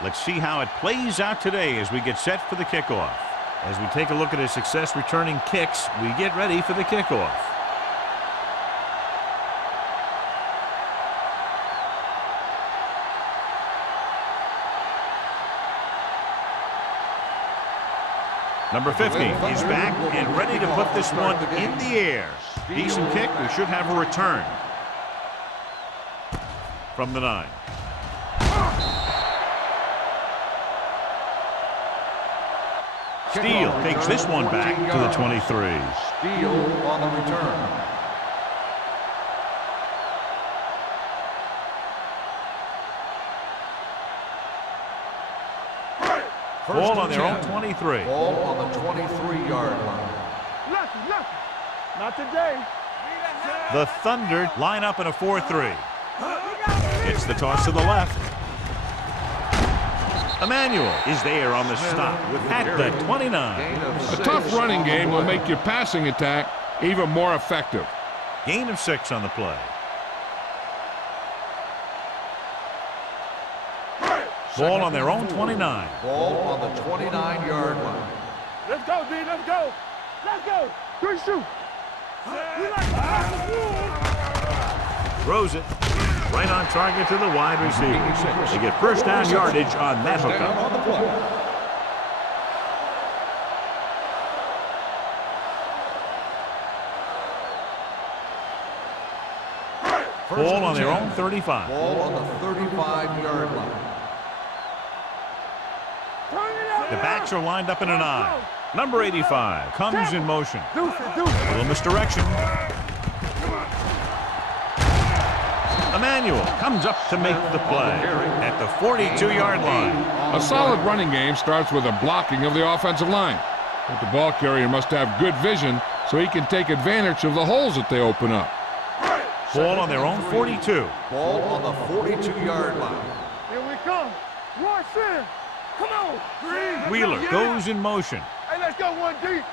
Let's see how it plays out today as we get set for the kickoff. As we take a look at his success returning kicks, we get ready for the kickoff. Number 50 is back and ready to put this one in the air. Decent kick. We should have a return from the 9. Steele takes this one back to the 23. Steele on the return. Ball on their own 23. Ball on the 23-yard line. Lucky. Not today. The Thunder line up in a 4-3. It's the toss to the left. Emmanuel is there on the stop at the 29. A tough running game will make your passing attack even more effective. Gain of 6 on the play. Ball on their own 29. Ball on the 29-yard line. Let's go, D. Let's go. Let's go. Good shoot. Throws it right on target to the wide receiver. They get first down yardage on that hookup. Ball on their own 35. Ball on the 35-yard line. The backs are lined up in an I. Number 85 comes in motion. A little misdirection. Emmanuel comes up to make the play at the 42-yard line. A solid running game starts with a blocking of the offensive line. But the ball carrier must have good vision so he can take advantage of the holes that they open up. Ball on their own 42. Ball on the 42-yard line. Here we come. Rush in. Come on. Green. Wheeler goes in motion. Hey, let's go one deep.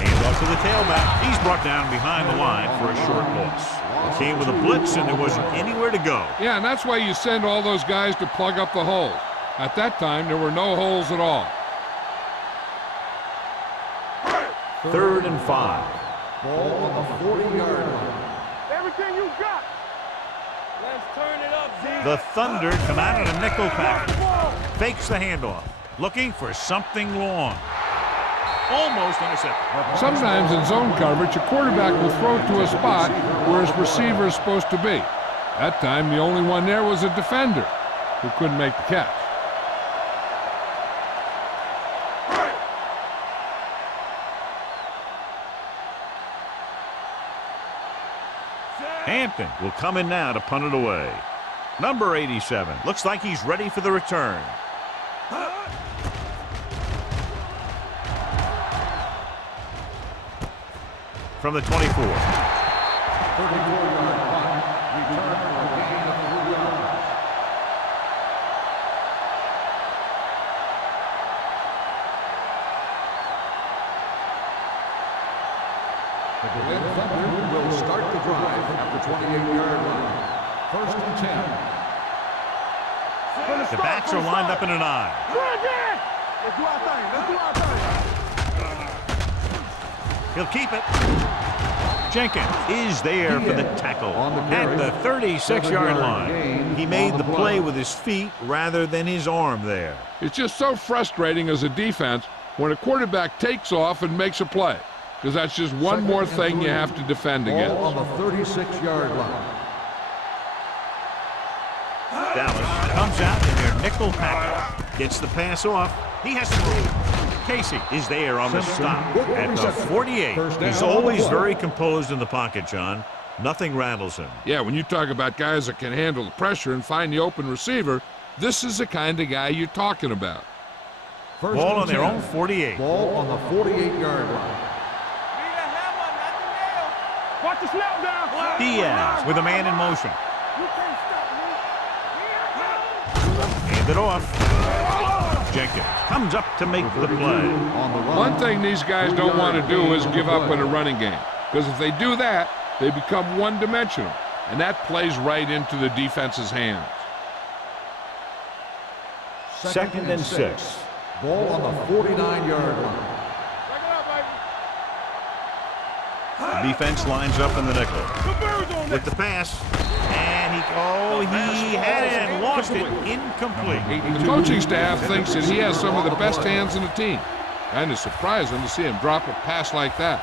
Hands off to the tailback. He's brought down behind the line for a short loss. It came with a blitz and there wasn't anywhere to go. Yeah, and that's why you send all those guys to plug up the holes. At that time, there were no holes at all. 3rd and 5. Ball on the 40-yard line. Everything you got. Let's turn it up, Z. The Thunder come out in a nickel package. Fakes the handoff. Looking for something long. Almost intercepted. Sometimes in zone coverage, a quarterback will throw to a spot where his receiver is supposed to be. That time, the only one there was a defender who couldn't make the catch. Hampton will come in now to punt it away. Number 87 looks like he's ready for the return. From the 24. 34-yard punt. Return for a gain of 3 yards. The Berlin Thunder will start the drive at the 28-yard line. 1st and 10. The backs are lined up in an I. Let's do our thing. He'll keep it. Jenkins is there for the tackle at the 36-yard line. He made the play with his feet rather than his arm there. It's just so frustrating as a defense when a quarterback takes off and makes a play, because that's just one more thing you have to defend against. Ball on the 36-yard line. Dallas comes out in their nickel package. Gets the pass off. He has to move. Casey is there on the stop at the 48. He's always very composed in the pocket, John. Nothing rattles him. Yeah, when you talk about guys that can handle the pressure and find the open receiver, this is the kind of guy you're talking about. Ball on their own 48. Ball on the 48-yard line. Watch the snap down. Diaz with a man in motion. Hand it off. Jenkins comes up to make the play. One thing these guys don't want to do is give up in a running game, because if they do that, they become one-dimensional. and that plays right into the defense's hands. Second and 6. Ball on the 49-yard line. The defense lines up in the nickel. With the pass. And he had it and lost it. Incomplete. The coaching staff thinks that he has some of the best hands in the team. Kind of surprising to see him drop a pass like that.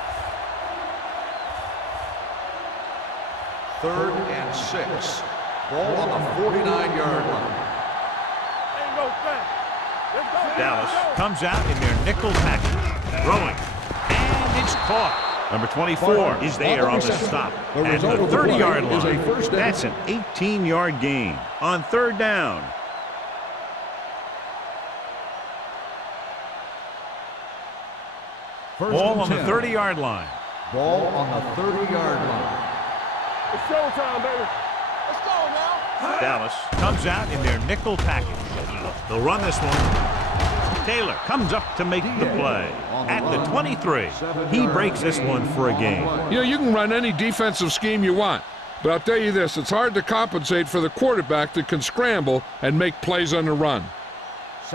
3rd and 6. Ball on the 49-yard line. Dallas comes out in their nickel package. Throwing. And it's caught. Number 24 is there on the stop. At the 30-yard line. That's an 18-yard gain on 3rd down. Ball on the 30-yard line. Ball on the 30-yard line. It's showtime, baby. Let's go now. Dallas comes out in their nickel package. They'll run this one. Taylor comes up to make the play. At the 23, he breaks this one for a gain. You know, you can run any defensive scheme you want, but I'll tell you this, it's hard to compensate for the quarterback that can scramble and make plays on the run.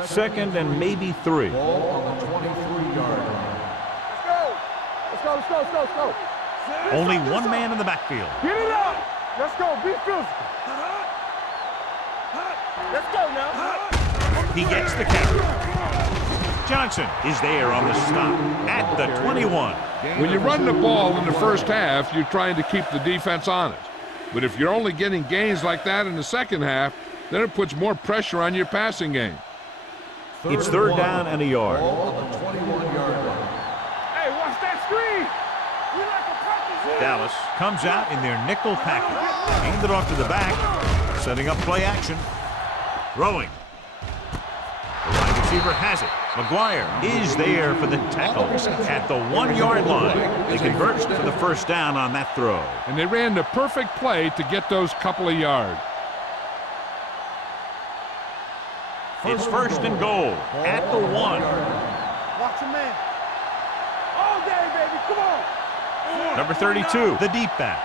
Second and maybe 3. Ball on the 23-yard line. Let's go. Only one man in the backfield. Get it up. Let's go. Be physical. Let's go now. He gets the carry. Johnson is there on the stop at the 21. When you run the ball in the first half, you're trying to keep the defense honest. But if you're only getting gains like that in the second half, then it puts more pressure on your passing game. It's 3rd down and a yard. Ball on the 21-yard line. Hey, watch that screen. We like a practice here. Dallas comes out in their nickel package. Hand it off to the back. Setting up play action. Throwing. The wide receiver has it. McGuire is there for the tackle at the 1-yard line. They convert for the 1st down on that throw. And they ran the perfect play to get those couple of yards. It's 1st and goal at the 1. Watch your man. All day, baby. Come on. Number 32, the deep back.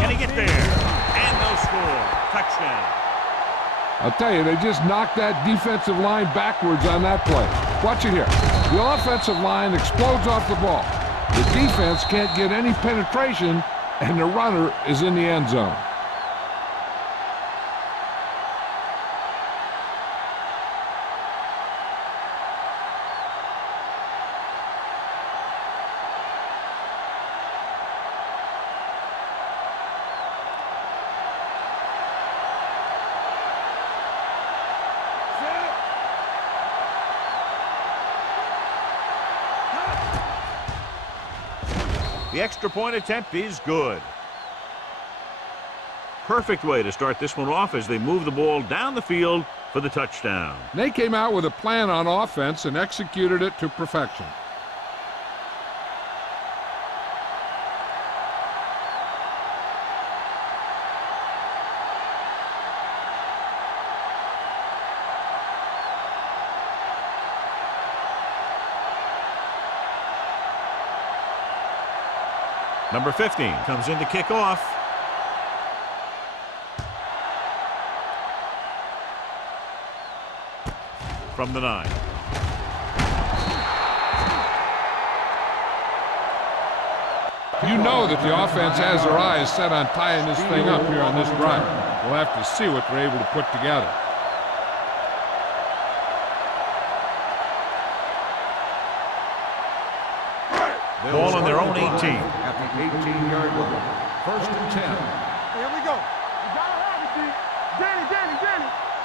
Can he get there? And they'll score. Touchdown. I'll tell you, they just knocked that defensive line backwards on that play. Watch it here. The offensive line explodes off the ball. The defense can't get any penetration, and the runner is in the end zone. The extra point attempt is good. Perfect way to start this one off as they move the ball down the field for the touchdown. They came out with a plan on offense and executed it to perfection. Number 15 comes in to kick off. From the 9. You know that the offense has their eyes set on tying this thing up here on this drive. We'll have to see what they're able to put together. Ball on their own 18. At the 18-yard line. 1st and 10. Here we go. You gotta have it, D. Danny.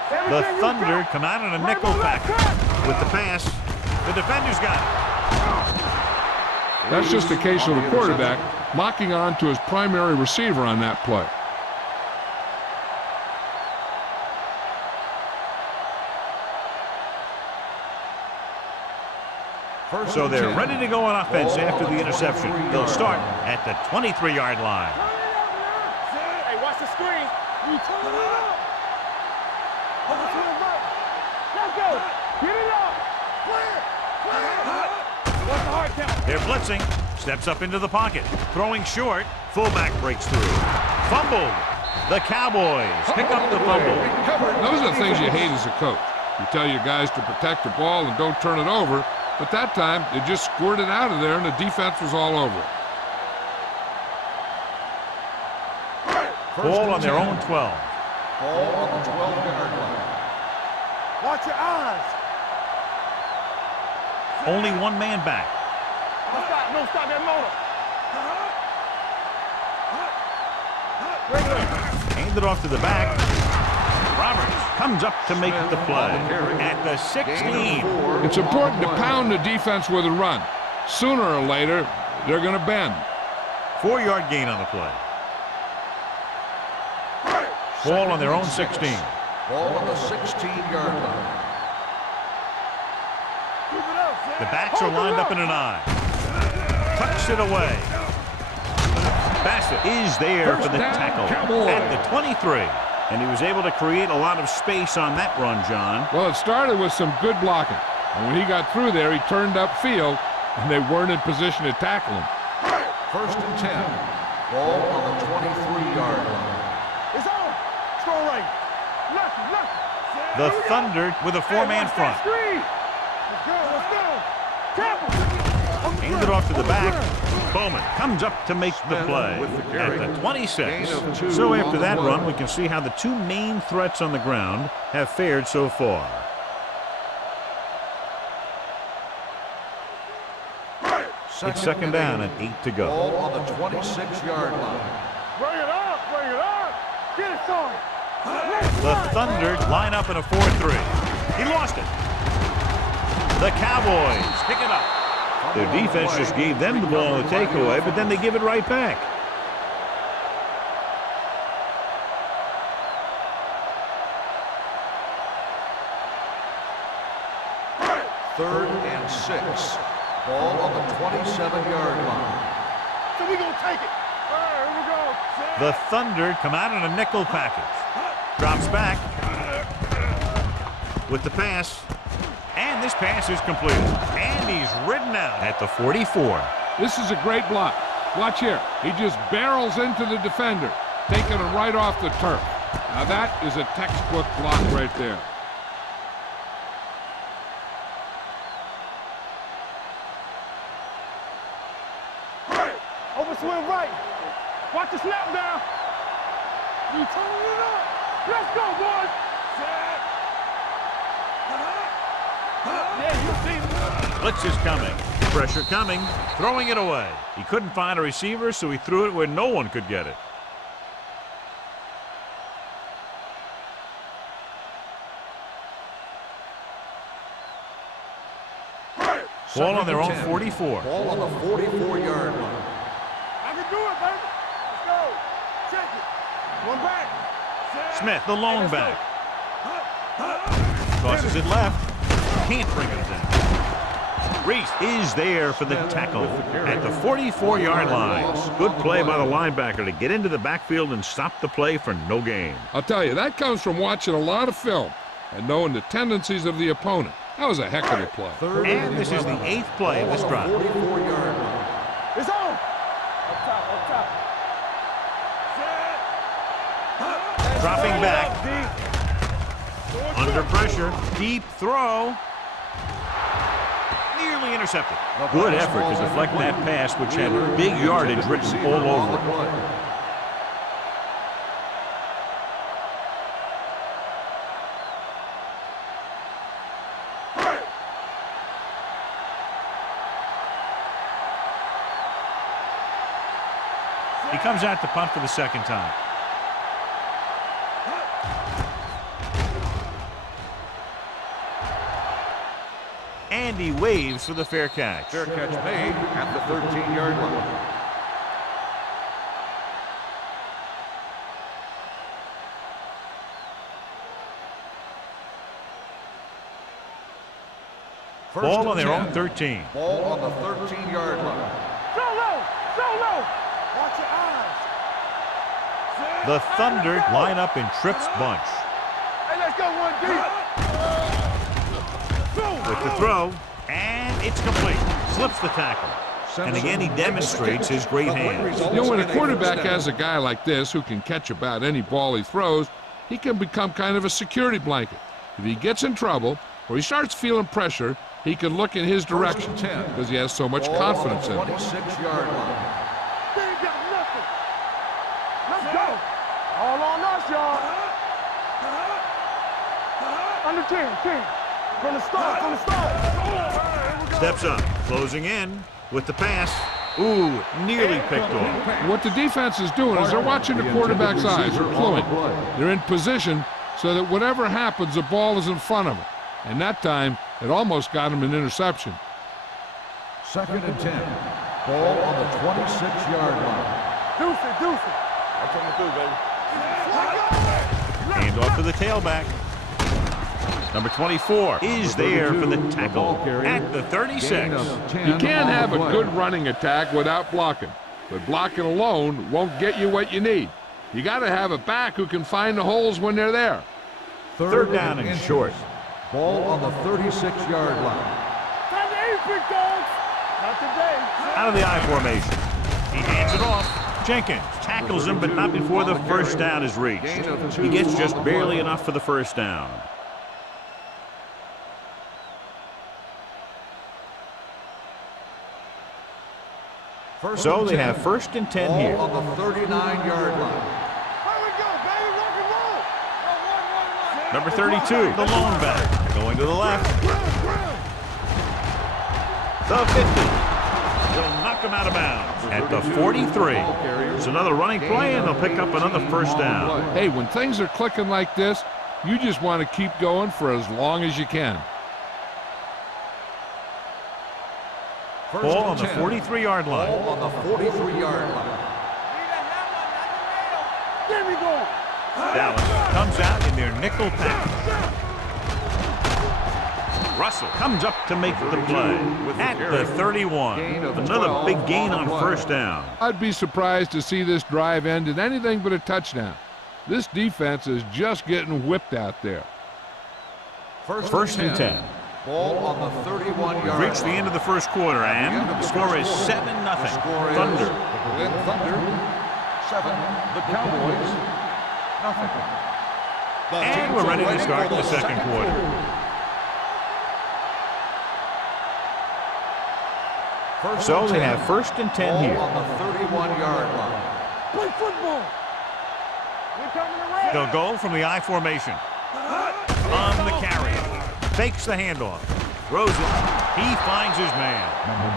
The Everything you Thunder got. come out in a nickel package. With the pass, the defender's got it. That's just a case of the quarterback locking on to his primary receiver on that play. So they're ready to go on offense after the interception. They'll start at the 23-yard line. Hey, watch the screen. You turn it up. Over to the right. Let's go. Get it up. Clear. Watch the hard They're blitzing. Steps up into the pocket. Throwing short. Fullback breaks through. Fumbled. The Cowboys pick up the fumble. Those are the things you hate as a coach. You tell your guys to protect the ball and don't turn it over, but that time they just squirted out of there and the defense was all over it. Ball on their own 12. Ball on the 12-yard line. Watch your eyes. Only one man back. No stop that motor. Handed off to the back. Roberts comes up to make the play at the 16. It's important to pound the defense with a run. Sooner or later, they're going to bend. 4-yard gain on the play. Ball on their own 16. Ball on the 16-yard line. The backs are lined up in an I. Tucks it away. Bassett is there for the tackle at the 23. And he was able to create a lot of space on that run, John. Well, it started with some good blocking. And when he got through there, he turned upfield, and they weren't in position to tackle him. 1st and 10. Ball on the 23-yard line. It's on. Throw right. Left. The Thunder with a 4-man front. Let's go. Tackle. Handed off to the back. Bowman comes up to make the play at the 26. So after that run, we can see how the two main threats on the ground have fared so far. It's 2nd down and 8 to go. Ball on the 26-yard line. Bring it up. Get it, son. The Thunder line up in a 4-3. He lost it. The Cowboys pick it up. Their defense just gave them the ball on the takeaway, but then they give it right back. Third and 6. Ball on the 27-yard line. So we gonna take it. All right, here we go. The Thunder come out in a nickel package. Drops back with the pass. And this pass is completed. And he's ridden out at the 44. This is a great block. Watch here. He just barrels into the defender, taking him right off the turf. Now that is a textbook block right there. Over swing right. Watch the snap down. You turn it up. Let's go, boys. Blitz is coming. Pressure coming. Throwing it away. He couldn't find a receiver, so he threw it where no one could get it. Ball on their own 44. Ball on the 44-yard line. I can do it, baby. Let's go. Check it. One back. Smith, the lone back. Tosses it left. Can't bring it down. Reese is there for the tackle at the 44-yard line. Good play by the linebacker to get into the backfield and stop the play for no gain. I'll tell you, that comes from watching a lot of film and knowing the tendencies of the opponent. That was a heck of a play. And this is the 8th play of this drive. 44-yard line. It's on. Up top. Dropping back. Under pressure. Deep throw. Nearly intercepted. Good effort to deflect that pass, which had big yardage written all over it. He comes out to punt for the 2nd time. And he waves for the fair catch. Fair catch made at the 13-yard line. Ball on their own 13. Ball on the 13-yard line. So low. Watch your eyes. The Thunder line up in Tripp's bunch. Hey, let's go one deep. With the throw, and it's complete. Slips the tackle. And again, he demonstrates his great hands. You know, when a quarterback has a guy like this who can catch about any ball he throws, he can become kind of a security blanket. If he gets in trouble or he starts feeling pressure, he can look in his direction because he has so much confidence in him. 26-yard line. They ain't got nothing. Let's go. All on us, y'all. Under 10. From the start. Steps up, closing in with the pass. Ooh, nearly picked off. What the defense is doing is they're watching the quarterback's eyes. They're cluing. They're in position so that whatever happens, the ball is in front of them. And that time, it almost got him an interception. 2nd and 10. Ball on the 26-yard line. Deuce it. I'm coming through, baby. Hand off to the tailback. Number 24 is there for the tackle at the 36. You can't have a good running attack without blocking, but blocking alone won't get you what you need. You got to have a back who can find the holes when they're there. Third down and short. Ball on the 36-yard line. Time to eat, big dogs. Not today. Out of the I formation. He hands it off. Jenkins tackles him, but not before the first down is reached. He gets just barely enough for the first down. So they have 1st and 10 here. On the 39-yard line. Here we go, baby. Rock and roll. Number 32, the lone back, going to the left. The 50. They'll knock him out of bounds at the 43. There's another running play, and they'll pick up another first down. Hey, when things are clicking like this, you just want to keep going for as long as you can. Ball on the 43-yard line. Ball on the 43-yard line. There we go. Dallas comes out in their nickel package. Russell comes up to make the play at the 31. Another big gain on first down. I'd be surprised to see this drive end in anything but a touchdown. This defense is just getting whipped out there. 1st and 10. Ball on the 31-yard line. We've reached the end of the first quarter, and the score is 7-0. Thunder. Berlin Thunder, 7. The Cowboys, nothing. And we're ready to start the second quarter. So they have 1st and 10 here. On the 31-yard line. Play football. We're coming around. They'll go from the I formation. On the carry. Fakes the handoff. Throws it. He finds his man. Number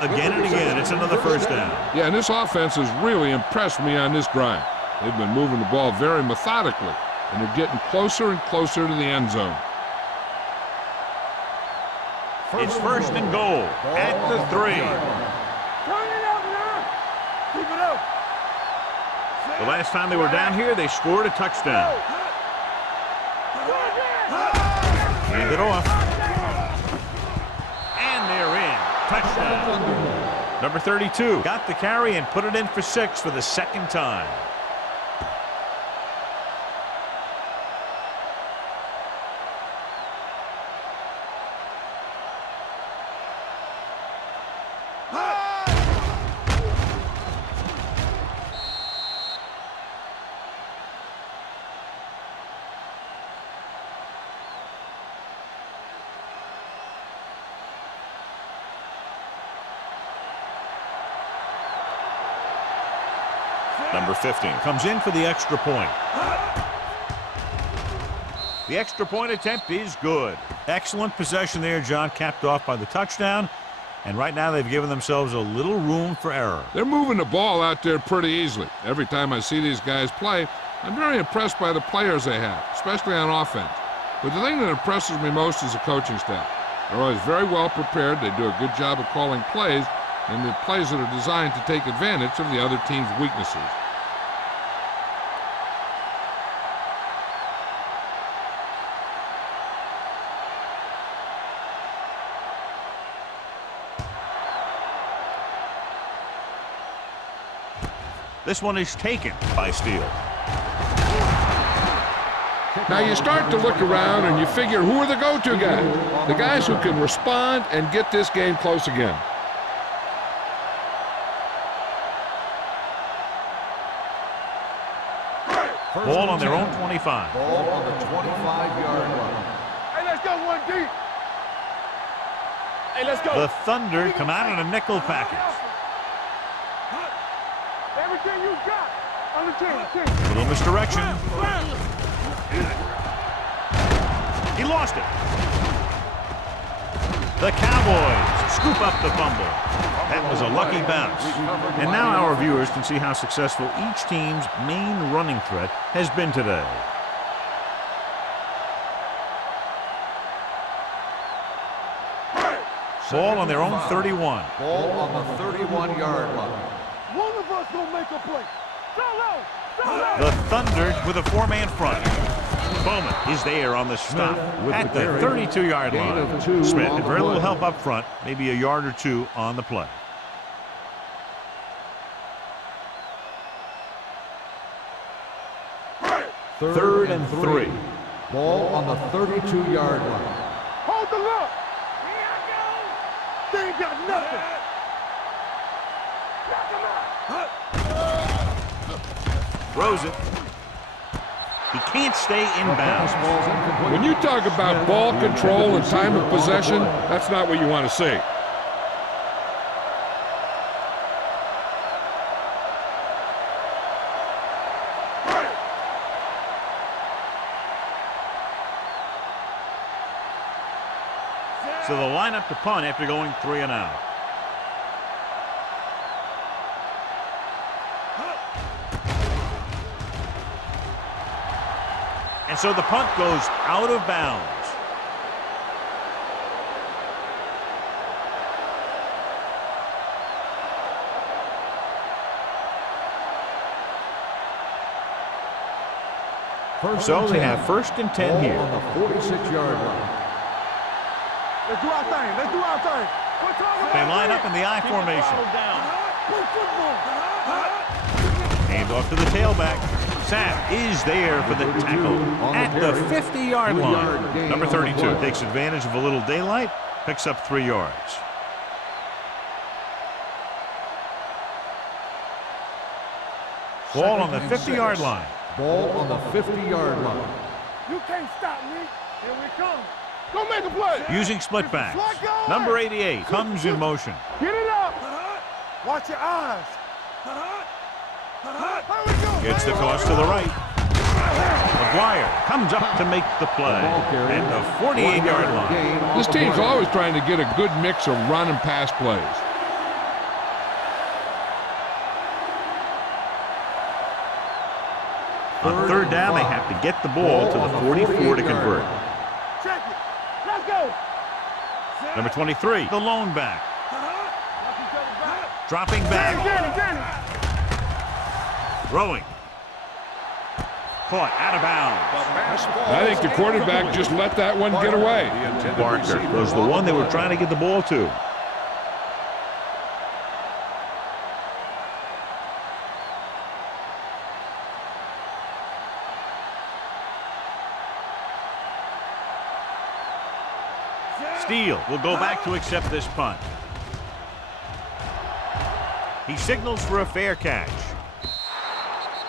82. Again and again, it's another first down. Yeah, and this offense has really impressed me on this drive. They've been moving the ball very methodically, and they're getting closer and closer to the end zone. It's 1st and goal at the 3. Turn it up now. Keep it up. The last time they were down here, they scored a touchdown. Hand it off. And they're in. Touchdown. Number 32 got the carry and put it in for 6 for the second time. Number 15 comes in for the extra point. The extra point attempt is good. Excellent possession there, John, capped off by the touchdown. And right now they've given themselves a little room for error. They're moving the ball out there pretty easily. Every time I see these guys play, I'm very impressed by the players they have, especially on offense. But the thing that impresses me most is the coaching staff. They're always very well prepared. They do a good job of calling plays, and the plays that are designed to take advantage of the other team's weaknesses. This one is taken by Steele. Now you start to look around and you figure, who are the go-to guys? The guys who can respond and get this game close again. Ball on their own 25. Ball on the 25-yard line. Hey, let's go one deep. Hey, let's go. The Thunder come out in a nickel package. Everything you got on the team. Little misdirection. He lost it. The Cowboys scoop up the fumble. That was a lucky bounce. And now our viewers can see how successful each team's main running threat has been today. Ball on their own 31. Ball on the 31-yard line. One of us gonna make a play. Solo! The Thunder with a four-man front. Bowman is there on the stop at the 32-yard line. Smith had very little help up front, maybe a yard or two on the play. Third and 3. Ball on the 32-yard line. Hold the look. Here I go. They ain't got nothing. Knock him out. Throws it. He can't stay in bounds. When you talk about ball control and time of possession, that's not what you want to see. So they'll line up to punt after going 3 and out. And so the punt goes out of bounds. So they have 1st and 10 here. On the 46-yard line. Let's do our thing. Let's do our thing. They line up in the I formation. Hand off to the tailback. Sapp is there for the tackle at the 50-yard line. Number 32 takes advantage of a little daylight, picks up 3 yards. Ball on the 50-yard line. Ball on the 50-yard line. You can't stop me. Here we come. Go make a play. Using split backs. Number 88 comes in motion. Get it up. Watch your eyes. Gets the toss to the right. McGuire comes up to make the play at the 48-yard line. This team's always trying to get a good mix of run and pass plays. On 3rd down, they have to get the ball to the 44 to convert. Check it. Let's go. Number 23, the lone back. Dropping back. Throwing. Caught out of bounds. I think the quarterback just let that one get away. Barker was the one they were trying to get the ball to. Steele will go back to accept this punt. He signals for a fair catch.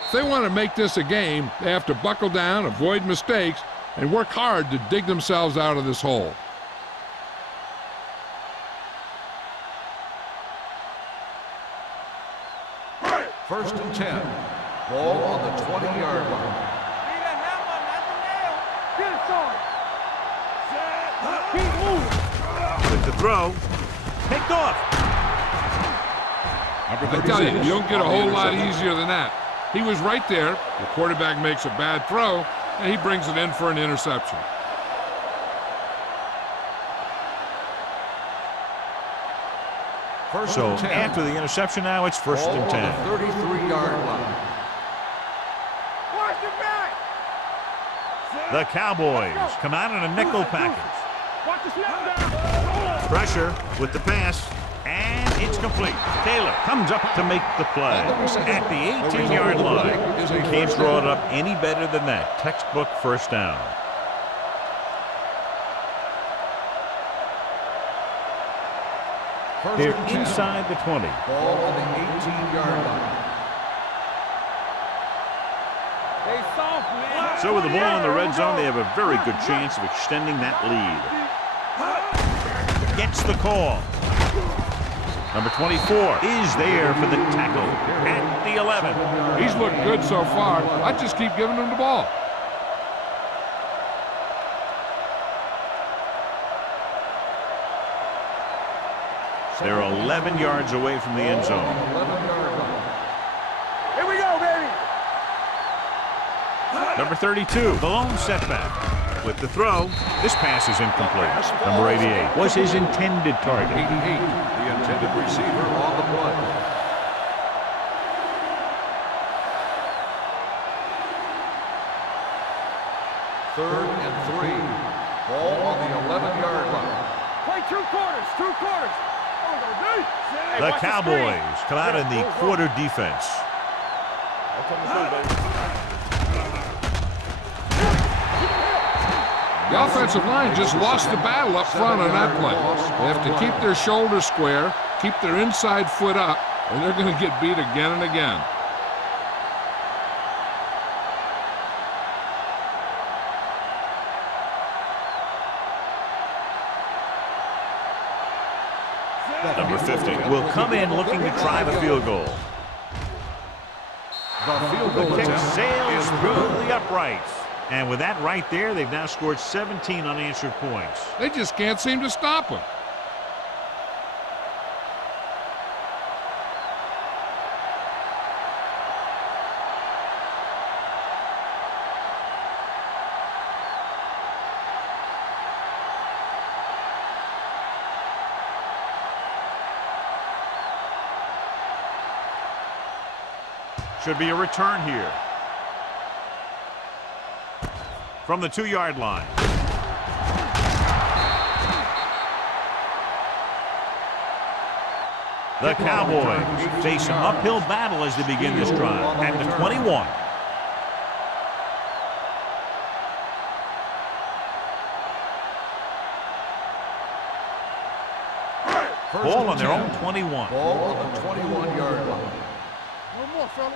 If they want to make this a game, they have to buckle down, avoid mistakes, and work hard to dig themselves out of this hole. First and 10. Ball on the 20-yard line. Get it, son. Keep moving. With the throw. Picked off. I tell you, you don't get a whole lot easier than that. He was right there. The quarterback makes a bad throw, and he brings it in for an interception. So after the interception now, it's 1st and 10. Ball on the 33-yard line. Watch it back. The Cowboys come out in a nickel package. Watch the snap down. Pressure with the pass. And it's complete. Taylor comes up to make the play. At the 18-yard line. You can't draw it up any better than that. Textbook first down. They're inside the 20. Ball on the 18-yard line. So with the ball in the red zone, they have a very good chance of extending that lead. Gets the call. Number 24 is there for the tackle at the 11. He's looked good so far. I just keep giving him the ball. They're 11 yards away from the end zone. 11-yard line. Here we go, baby. Number 32, the lone setback. With the throw, this pass is incomplete. Number 88 was his intended target. 88, the intended receiver on the play. Third and 3. Ball on the 11-yard line. Play 2 quarters, 2 quarters. The Cowboys come out in the quarter defense. The offensive line just lost the battle up front on that play. They have to keep their shoulders square, keep their inside foot up, or they're going to get beat again and again. Number 50 will come in looking to try the field goal. The field The goal kick attempt sails is through good. the uprights. And with that right there, they've now scored 17 unanswered points. They just can't seem to stop him. Should be a return here. From the 2-yard line. The Cowboys face an uphill battle as they begin this drive at the 21. Ball on their own 21. Ball on the 21-yard line. No more, fella.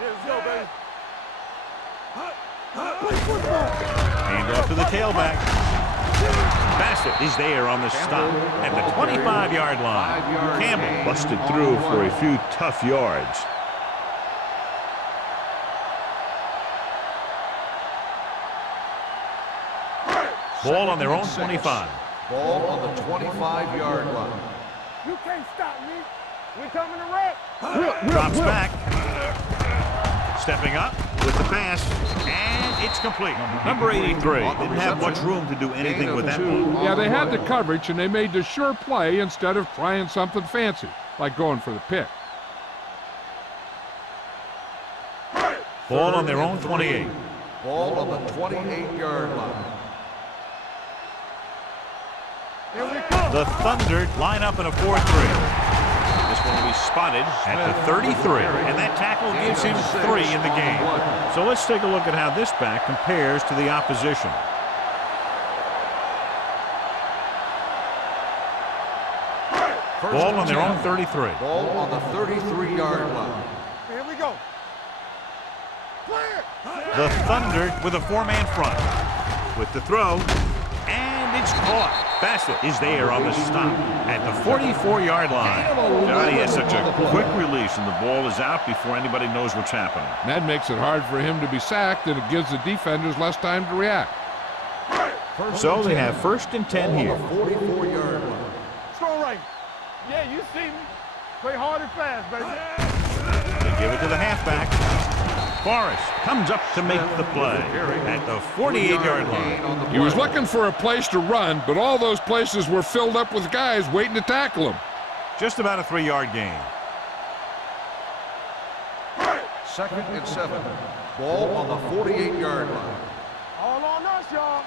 Let's go, baby. Hand off to the tailback. Bassett is there on the stop at the 25-yard line. Campbell busted through for a few tough yards. Ball on their own 25. Ball on the 25-yard line. You can't stop me. We coming to wreck. Drops back. Stepping up with the pass. And it's complete. Number 83 didn't have much room to do anything with that one. Yeah, they had the coverage, and they made the sure play instead of trying something fancy, like going for the pick. Ball on their own 28. Ball on the 28-yard line. Here we go. The Thunder line up in a 4-3. This one will be spotted at the 33, and that tackle gives him 3 in the game. So let's take a look at how this back compares to the opposition. Ball on their own 33. Ball on the 33-yard line. Here we go. Clear. The Thunder with a 4-man front. With the throw, and it's caught. Bassett is there on the stop at the 44-yard line. Johnny has such a quick release, and the ball is out before anybody knows what's happening. That makes it hard for him to be sacked, and it gives the defenders less time to react. So they have 1st and 10 here. 44-yard line. Strong right. Yeah, you see me. Play hard and fast, baby. They give it to the halfback. Forrest comes up to make the play at the 48-yard line. He was looking for a place to run, but all those places were filled up with guys waiting to tackle him. Just about a 3-yard gain. 2nd and 7. Ball on the 48-yard line. All on us, y'all.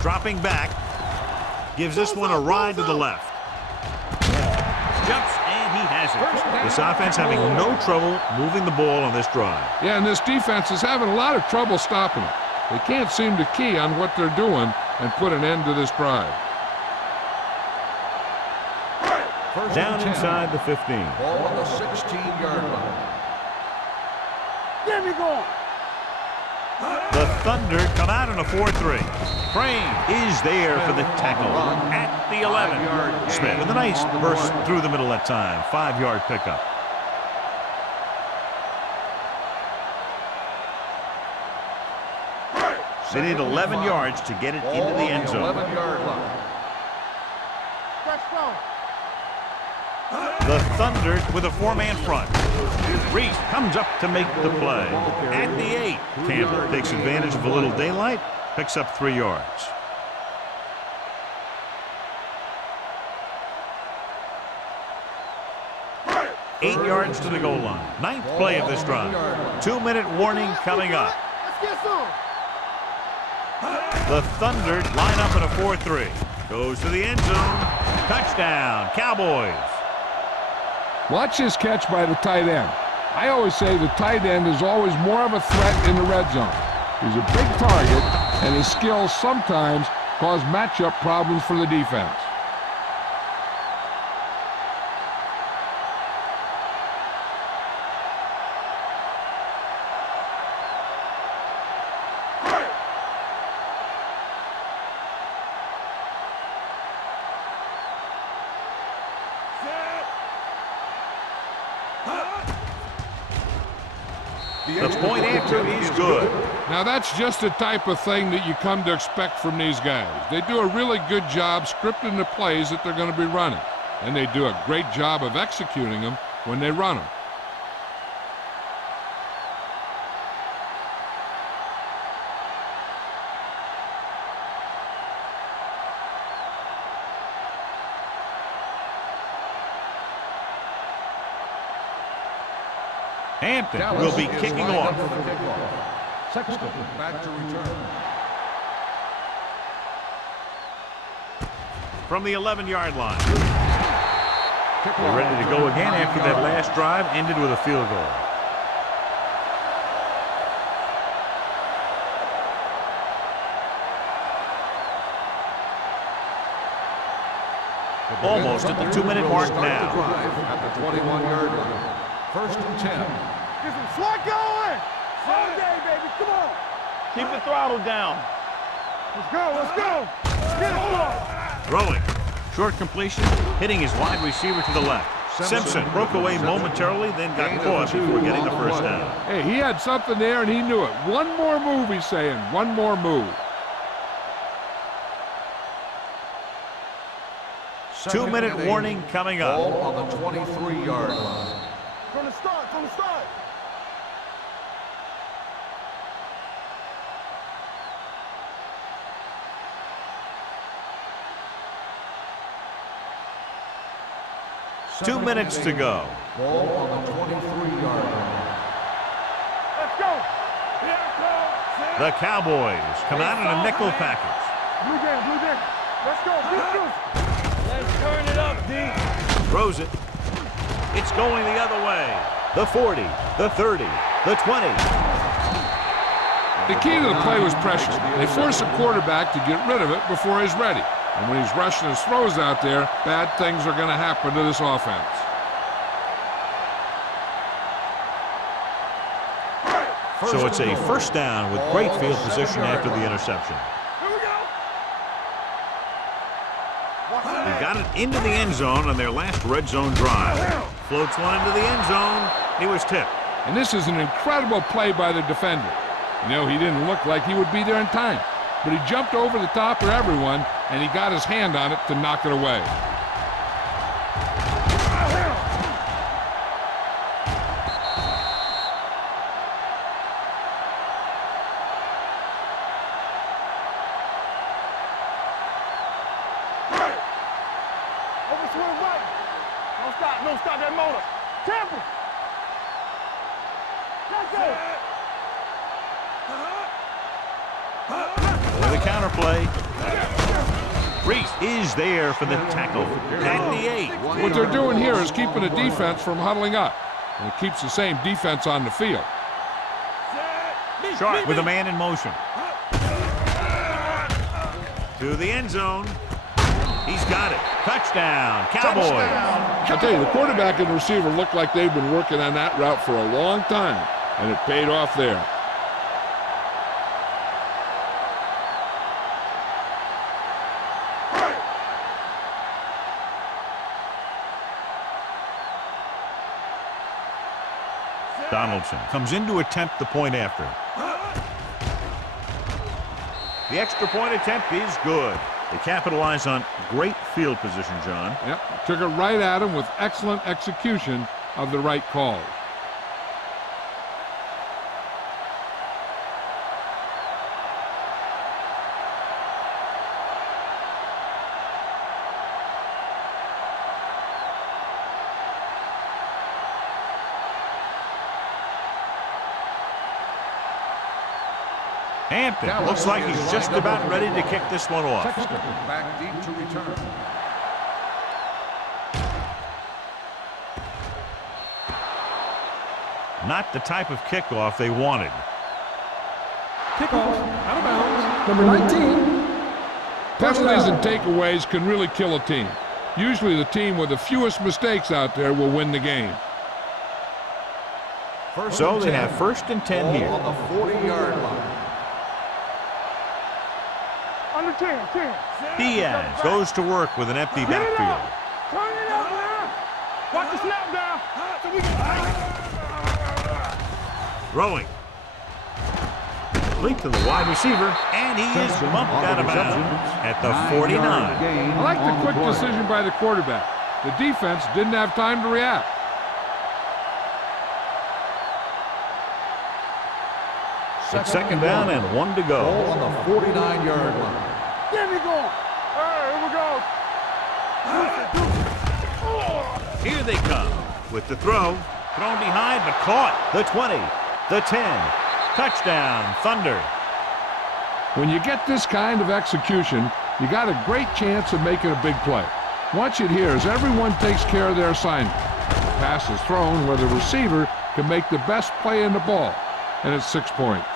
Dropping back. Gives this one a ride to the left. Jumps, and he has it. This offense having no trouble moving the ball on this drive. Yeah, and this defense is having a lot of trouble stopping it. They can't seem to key on what they're doing and put an end to this drive. Down inside the 15. Ball on the 16-yard line. Get me going. The Thunder come out in a 4-3. Crane is there for the tackle at the 11. Smith with a nice burst through the middle that time. 5-yard pickup. They need 11 yards to get it into the end zone. 11-yard line. The Thunder with a 4-man front. Reese comes up to make the play. At the 8, Campbell takes advantage of a little daylight, picks up 3 yards. Eight yards to the goal line. 9th play of this drive. 2-minute warning coming up. Let's get some. The Thunder line up in a 4-3. Goes to the end zone. Touchdown, Cowboys. Watch this catch by the tight end. I always say the tight end is always more of a threat in the red zone. He's a big target, and his skills sometimes cause matchup problems for the defense. The point after is good. Now that's just the type of thing that you come to expect from these guys. They do a really good job scripting the plays that they're going to be running, and they do a great job of executing them when they run them. Hampton will be kicking off. Sexton back to return. From the 11-yard line. They're ready to go again after that last drive ended with a field goal. Almost at the 2-minute mark now. At the 21-yard line. 1st and 10. Get some slot going. All day, baby. Come on. Keep the throttle down. Let's go. Let's go. Get it, ball. Throwing. Short completion, hitting his wide receiver to the left. Simpson broke away momentarily, then got caught before getting the first down. Hey, he had something there, and he knew it. One more move, he's saying. One more move. 2-minute warning coming up. Ball on the 23-yard line. From the start. From the start. Two minutes to go. Ball on the 23-yard line. Let's go. Here it comes. The Cowboys come out in a nickel package. Blue game. Blue game. Let's go. Let's turn it up, D. Throws it. It's going the other way. The 40, the 30, the 20. The key to the play was pressure. They force the quarterback to get rid of it before he's ready. And when he's rushing his throws out there, bad things are going to happen to this offense. So it's a first down with great field position after the interception. Here we go. They got it into the end zone on their last red zone drive. Floats one into the end zone. He was tipped. And this is an incredible play by the defender. You know, he didn't look like he would be there in time, but he jumped over the top of everyone, and he got his hand on it to knock it away. Overswing right. Don't stop that motor. Temple. Let's go. With a counter power play. Reese is there for the tackle at the 8. What they're doing here is keeping the defense from huddling up. And it keeps the same defense on the field. Sharp with a man in motion. To the end zone. He's got it. Touchdown, Cowboys. I tell you, the quarterback and the receiver look like they've been working on that route for a long time, and it paid off there. Donaldson comes in to attempt the point after. The extra point attempt is good. They capitalize on great field position, John. Yep, took it right at him with excellent execution of the right calls. Hampton looks like he's just about ready to kick this one off. Back deep to return. Not the type of kickoff they wanted. Kickoff, out of bounds, number 19. Penalties and takeaways can really kill a team. Usually the team with the fewest mistakes out there will win the game. So they have 1st and 10 here. On the 40-yard line. Under 10, 10. Diaz goes to work with an empty backfield. Turn it up now. Watch the snap down. So we Throwing. Complete to the wide receiver, and he is bumped out of bounds at the 49. I like the quick decision by the quarterback. The defense didn't have time to react. It's 2nd down and 1 to go. Ball on the 49-yard line. Get me going. All right, here we go. Here they come with the throw. Thrown behind, but caught. The 20, the 10. Touchdown, Thunder. When you get this kind of execution, you got a great chance of making a big play. Watch it here as everyone takes care of their assignment. The pass is thrown where the receiver can make the best play in the ball, and it's 6 points.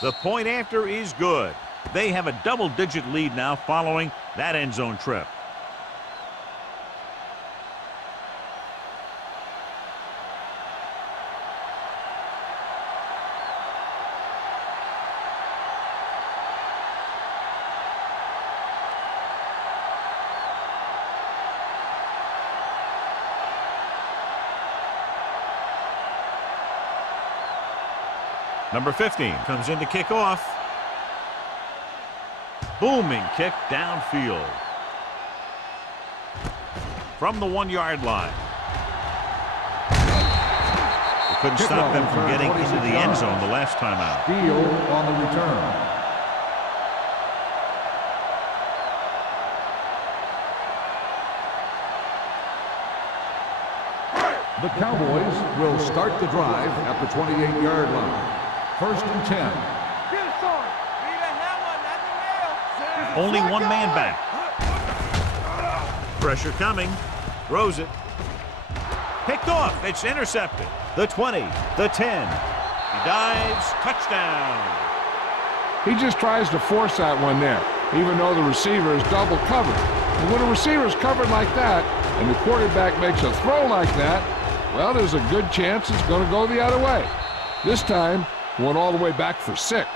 The point after is good. They have a double-digit lead now following that end zone trip. Number 15 comes in to kick off. Booming kick downfield. From the 1-yard line. They couldn't stop them from getting into the end zone the last time out. Steele on the return. The Cowboys will start the drive at the 28-yard line. 1st and 10. Get it, son. Need a hammer, not the nail. Only one man back. Pressure coming. Throws it. Picked off. It's intercepted. The 20. The 10. He dives. Touchdown. He just tries to force that one there, even though the receiver is double covered. And when a receiver is covered like that, and the quarterback makes a throw like that, well, there's a good chance it's going to go the other way. This time, went all the way back for 6.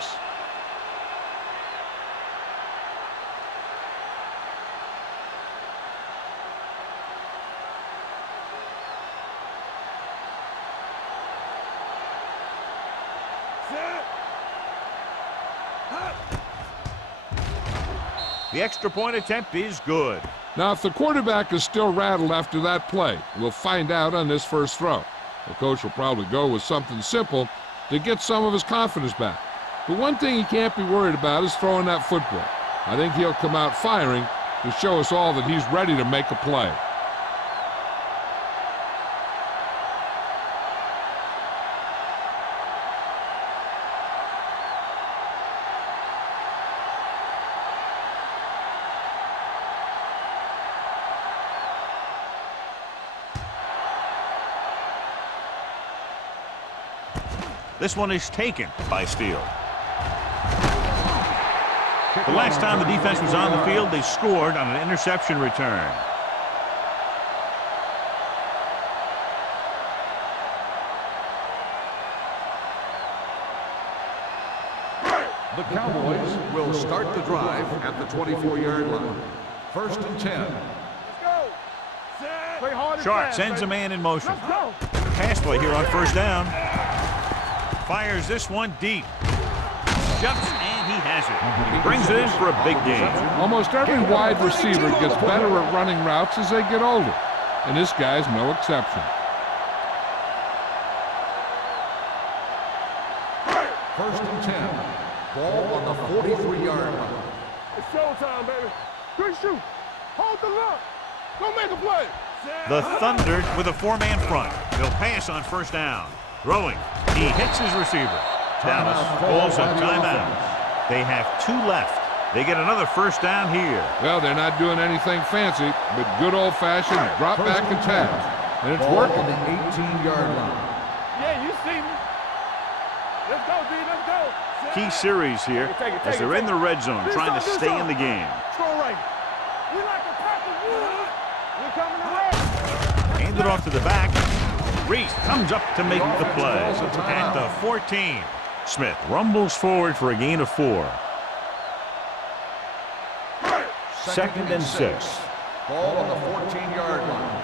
The extra point attempt is good. Now, if the quarterback is still rattled after that play, we'll find out on this first throw. The coach will probably go with something simple to get some of his confidence back. But one thing he can't be worried about is throwing that football. I think he'll come out firing to show us all that he's ready to make a play. This one is taken by Steele. The last time the defense was on the field, they scored on an interception return. The Cowboys will start the drive at the 24-yard line. 1st and 10. Let's go. Play hard and Sharp fast, sends a baby. man in motion. Let's go. Pass play here on first down. Fires this one deep. Jumps and he has it. He brings it in for a big gain. Almost every wide receiver gets better at running routes as they get older, and this guy's no exception. 1st and 10. Ball on the 43-yard line. It's showtime, baby. Good shoot. Hold the look. Go make a play. The Thunder with a four-man front. They'll pass on first down. Throwing. He hits his receiver. Dallas calls a timeout. They have 2 left. They get another first down here. Well, they're not doing anything fancy, but good old-fashioned drop back and pass. And it's Ball working. on the 18-yard line. Yeah, you see me. Let's go, D. Let's go. Key series here as they're in the red zone trying to stay in the game. Score right. We like a pack of wood. We're coming to red. Hand it off to the back. Reese comes up to make the play at the 14. Smith rumbles forward for a gain of 4. 2nd and 6. Ball on the 14-yard line.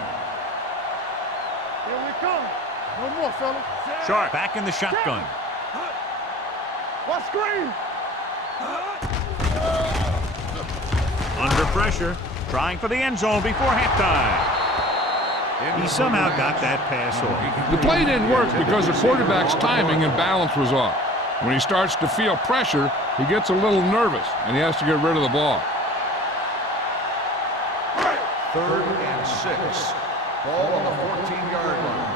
Here we come. No more, fellas. Sharp back in the shotgun. What screen? Under pressure, trying for the end zone before halftime. He somehow got that pass off. The play didn't work because the quarterback's timing and balance was off. When he starts to feel pressure, he gets a little nervous, and he has to get rid of the ball. 3rd and 6. Ball on the 14-yard line.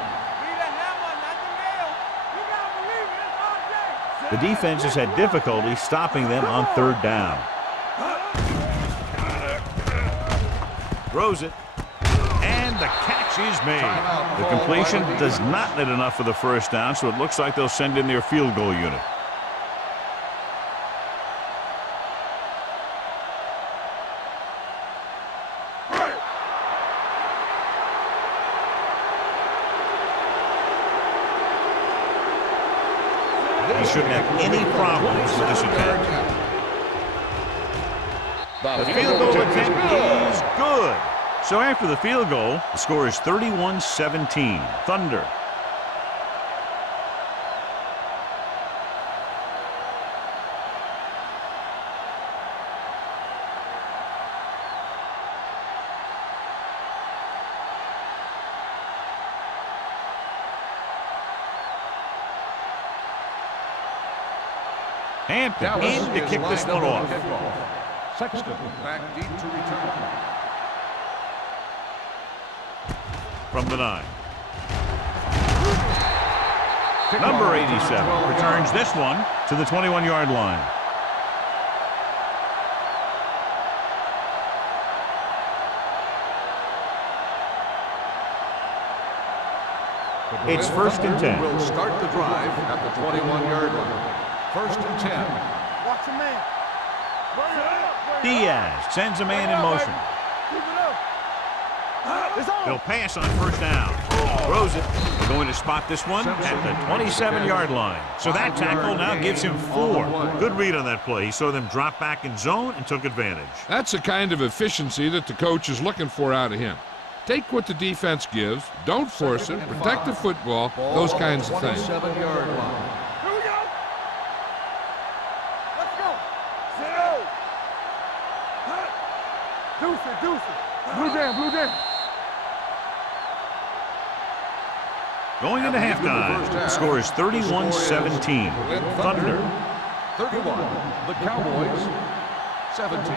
The defense has had difficulty stopping them on 3rd down. Throws it. And the catch is made. The completion does not net enough for the first down, so it looks like they'll send in their field goal unit. He shouldn't have any problems with this attempt. The field goal attempt is good. So after the field goal, the score is 31-17. Thunder. Hampton in to kick this one off. Sexton back deep to return. From the 9. Number 87 returns this one to the 21-yard line. It's 1st and 10. Will start the drive at the 21-yard line. 1st and 10. Watch a man. Bring it up. Diaz sends a man in motion. Keep it up. It's on. They'll pass on first down. Throws it. They're going to spot this one at the 27-yard line. So that tackle now gives him 4. Good read on that play. He saw them drop back in zone and took advantage. That's the kind of efficiency that the coach is looking for out of him. Take what the defense gives, don't force it, protect the football, those kinds of things. 27-yard line. Here we go. Let's go. into halftime. The score is 31-17. Thunder. 31. The Cowboys, 17.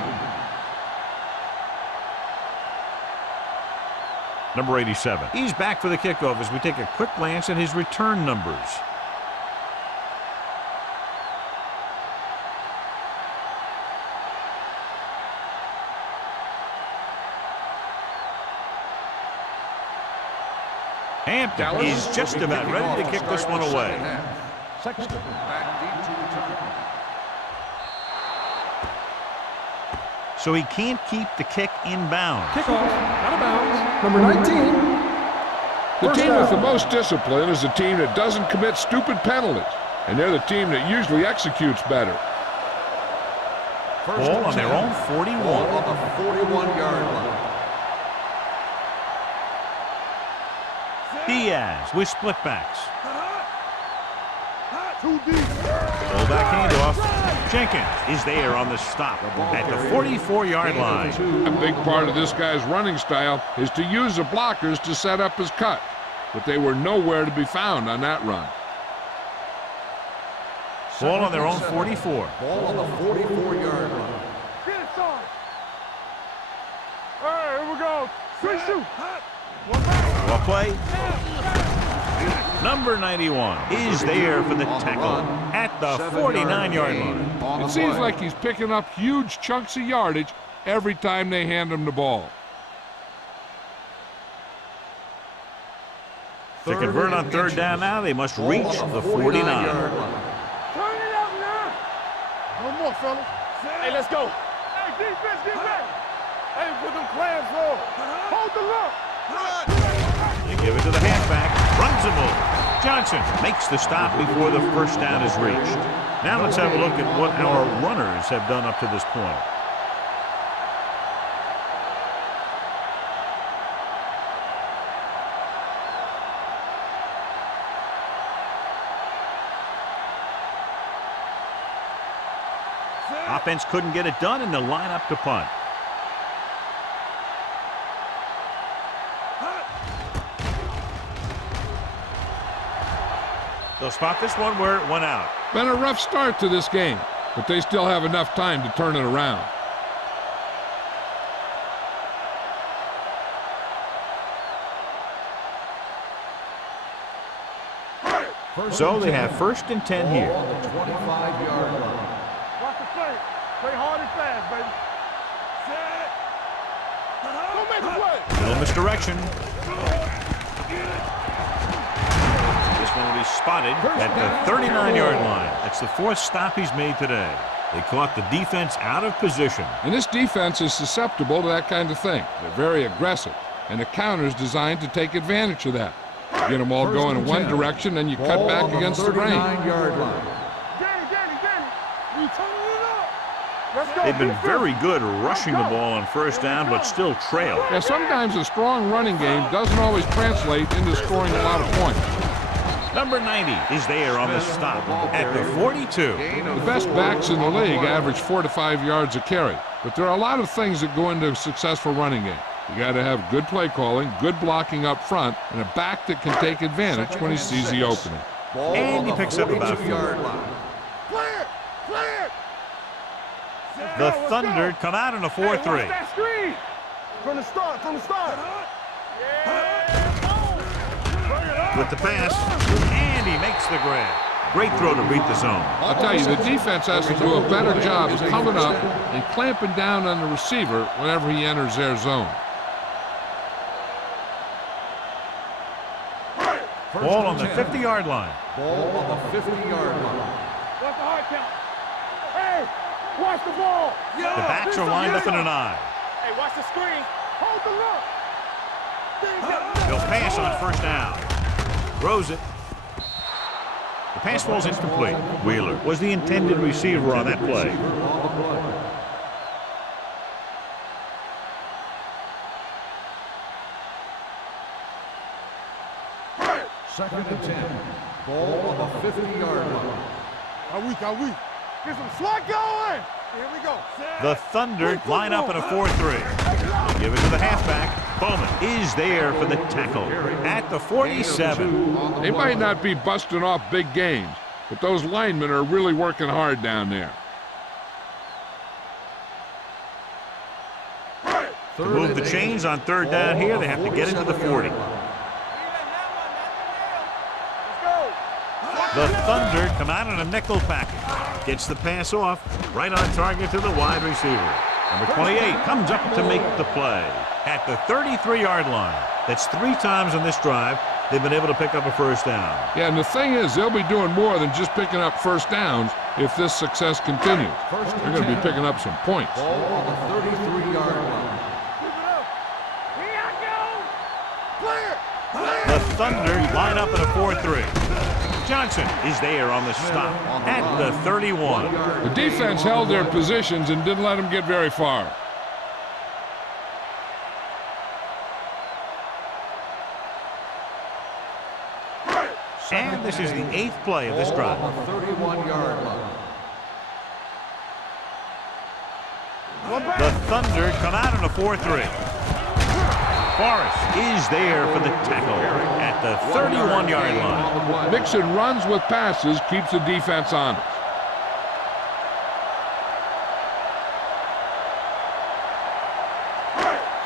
Number 87. He's back for the kickoff as we take a quick glance at his return numbers. Hampton is just about ready to kick this one away. Sexton back deep to return. So he can't keep the kick inbound. Kickoff, out of bounds. Number 19. The team with the most discipline is the team that doesn't commit stupid penalties, and they're the team that usually executes better. Ball on their own 41. Ball on the 41-yard line. Diaz with split backs. Too deep. Fullback handoff. Jenkins is there on the stop at the 44-yard line. A big part of this guy's running style is to use the blockers to set up his cut, but they were nowhere to be found on that run. Ball on their own 44. Ball on the 44-yard line. Get it, son. All right, here we go. Switch shoot. One back. Well play. Number 91 is there for the tackle at the 49-yard line. It seems like he's picking up huge chunks of yardage every time they hand him the ball. To convert on third down now, they must reach the 49. Turn it up now. No more, fellas. Hey, let's go. Hey, defense, get back. Hey, put them clamps on. Hold the look. They give it to the halfback. Runs him over. Johnson makes the stop before the first down is reached. Now let's have a look at what our runners have done up to this point. Offense couldn't get it done in the lineup to punt. They'll spot this one where it went out. Been a rough start to this game, but they still have enough time to turn it around. So they have first and 10 here. On the 25-yard line. Watch the play. Play hard and fast, baby. Set. Don't make a play. Little misdirection. This one will be spotted at the 39-yard line. That's the fourth stop he's made today. They caught the defense out of position. And this defense is susceptible to that kind of thing. They're very aggressive, and the counter's designed to take advantage of that. You get them all going in one direction, and you cut back against the grain. 39-yard line. Danny. We turning it up. Let's go. They've been very good rushing the ball on first down, but still trail. Yeah, sometimes a strong running game doesn't always translate into scoring a lot of points. Number 90 is there on the stop at the 42. The best backs in the league average 4 to 5 yards a carry, but there are a lot of things that go into a successful running game. You got to have good play calling, good blocking up front, and a back that can take advantage when he sees the opening. And he picks up about 4. Clear. The Thunder come out in a 4-3. Hey, watch that screen. From the start. With the pass, and he makes the grab. Great throw to beat the zone. I'll tell you, the defense has to do a better job of coming up and clamping down on the receiver whenever he enters their zone. Ball on the 50-yard line. Ball on the 50-yard line. What's the hard count? Hey, watch the ball. The backs are lined up in an eye. Hey, watch the screen. Hold the look. They'll pass on first down. Throws it. The pass falls incomplete. Wheeler was the intended receiver on that play. Second and 10. Ball on the 50-yard line. Are we? Get some slack going. Here we go. The Thunder line up in a 4-3. Give it to the halfback. Bowman is there for the tackle at the 47. They might not be busting off big games, but those linemen are really working hard down there. To move the chains on third down here, they have to get it to the 40. The Thunder come out in a nickel package. Gets the pass off, right on target to the wide receiver. Number 28 comes up to make the play at the 33-yard line. That's 3 times on this drive they've been able to pick up a first down. Yeah, and the thing is, they'll be doing more than just picking up first downs if this success continues. They're going to be picking up some points. Ball on the 33-yard line. The Thunder line up in a 4-3. Johnson is there on the stop at the 31. The defense held their positions and didn't let them get very far. And this is the 8th play of this drive. On the 31-yard line. The Thunder come out in a 4-3. Forrest is there for the tackle at the 31-yard line. Mixing runs with passes keeps the defense honest.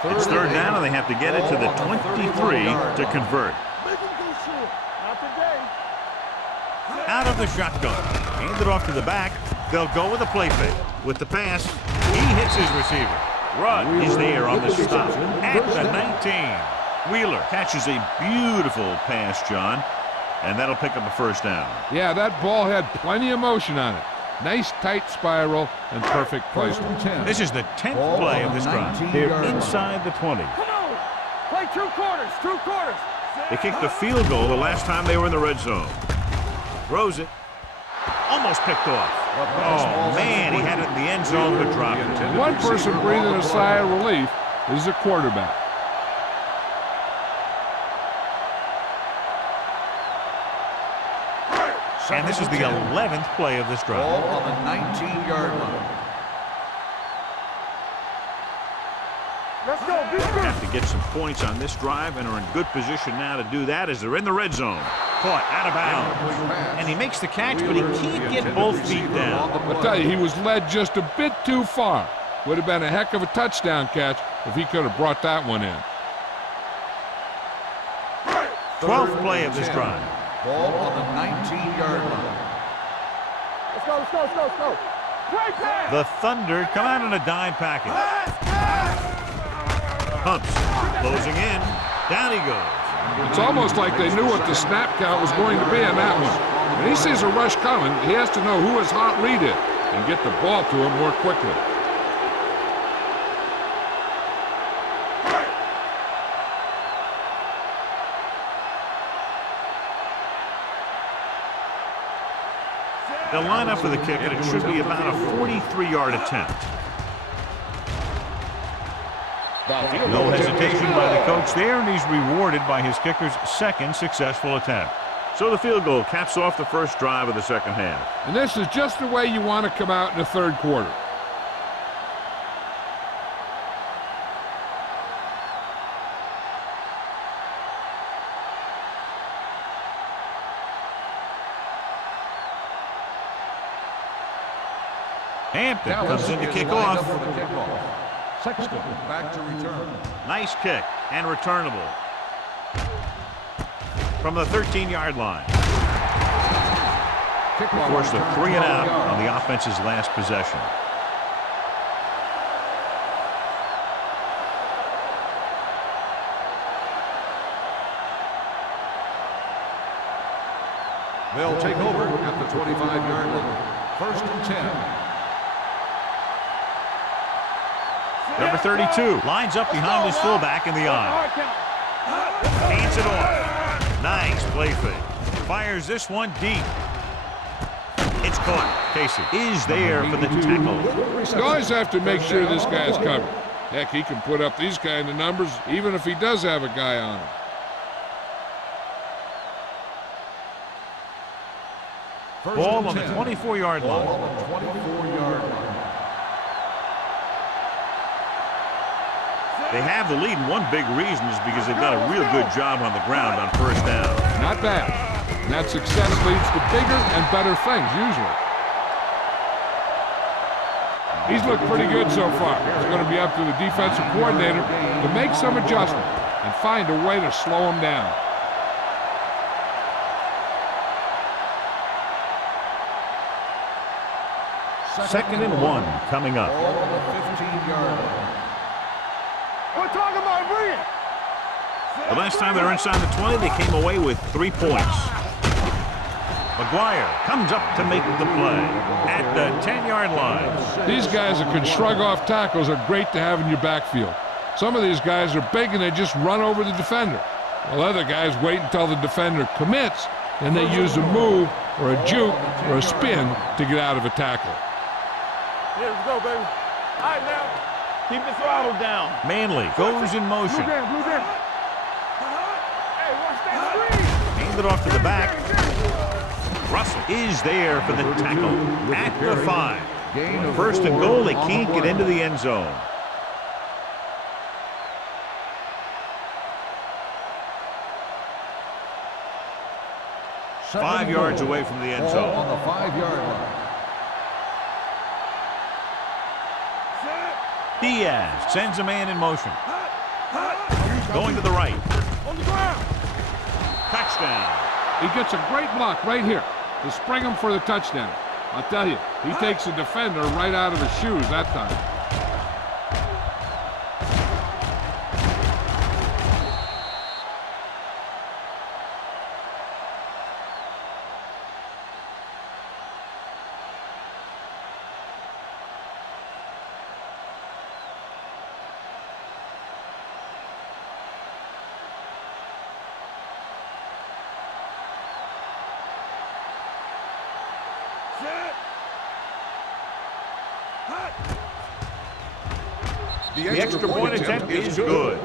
It's third down, and they have to get it to the 23 to convert. Out of the shotgun. Hand it off to the back. They'll go with a play fake. With the pass, he hits his receiver. Rudd is there on the stop at the 19. Wheeler catches a beautiful pass, John, and that'll pick up a first down. Yeah, that ball had plenty of motion on it. Nice tight spiral and perfect placement. This is the 10th play of this drive. They're inside the 20. Come on. Play 2 quarters. 2 quarters. They kicked a field goal the last time they were in the red zone. Throws it. Almost picked off. Oh, man, he had it in the end zone but dropped it. One person breathing a sigh of relief is the quarterback. And this is the 11th play of this drive. Ball on the 19-yard line. Let's go. Have to get some points on this drive and are in good position now to do that as they're in the red zone. Caught out of bounds. And he makes the catch, but he can't get both feet down. I'll tell you, he was led just a bit too far. Would have been a heck of a touchdown catch if he could have brought that one in. 12th play of this drive. Ball on the 19-yard line. Let's go. Let's go. Let's go. Let's go. Great pass. The Thunder come out in a dime package. Humps, closing in. Down he goes. It's almost like they knew what the snap count was going to be on that one. When he sees a rush coming, he has to know who his hot read is and get the ball to him more quickly. They'll line up for the kick, and it should be about a 43-yard attempt. No hesitation by the coach there, and he's rewarded by his kicker's 2nd successful attempt. So the field goal caps off the first drive of the second half. And this is just the way you want to come out in the third quarter. Hampton comes in to kick off. Sexton back to return. Nice kick and returnable. From the 13-yard line. Forced a 3 and out on the offense's last possession. They'll take over at the 25-yard line. 1st and 10. Number 32 lines up behind his fullback in the eye. Hands it off. Nice play fake. Fires this one deep. It's caught. Casey is there for the tackle. You always have to make sure this guy's covered. Heck, he can put up these kind of numbers even if he does have a guy on him. Ball on the 24-yard line. Ball on the 24-yard line. They have the lead, and one big reason is because they've done a real good job on the ground on first down. Not bad. And that success leads to bigger and better things, usually. He's looked pretty good so far. It's going to be up to the defensive coordinator to make some adjustment and find a way to slow him down. Second and 1 coming up. Ball on the 15-yard line. We're talking about bringing. The last time they were inside the 20, they came away with 3 points. McGuire comes up to make the play at the 10-yard line. These guys that can shrug off tackles are great to have in your backfield. Some of these guys are big and they just run over the defender. While other guys wait until the defender commits, and they use a move or a juke or a spin to get out of a tackle. Here we go, baby. All right, now. Keep the throttle down. Manley goes in motion. Blue down, blue down. Hey, watch that screen. Hand it off to the back. Russell is there for the tackle at the 5. First and goal, they can't get into the end zone. Second 5 and yards goal. away from the end Ball zone. on the 5-yard line. Diaz sends a man in motion. Going to the right. On the ground. Touchdown. He gets a great block right here to spring him for the touchdown. I'll tell you, he takes the defender right out of his shoes that time. The extra point attempt is good.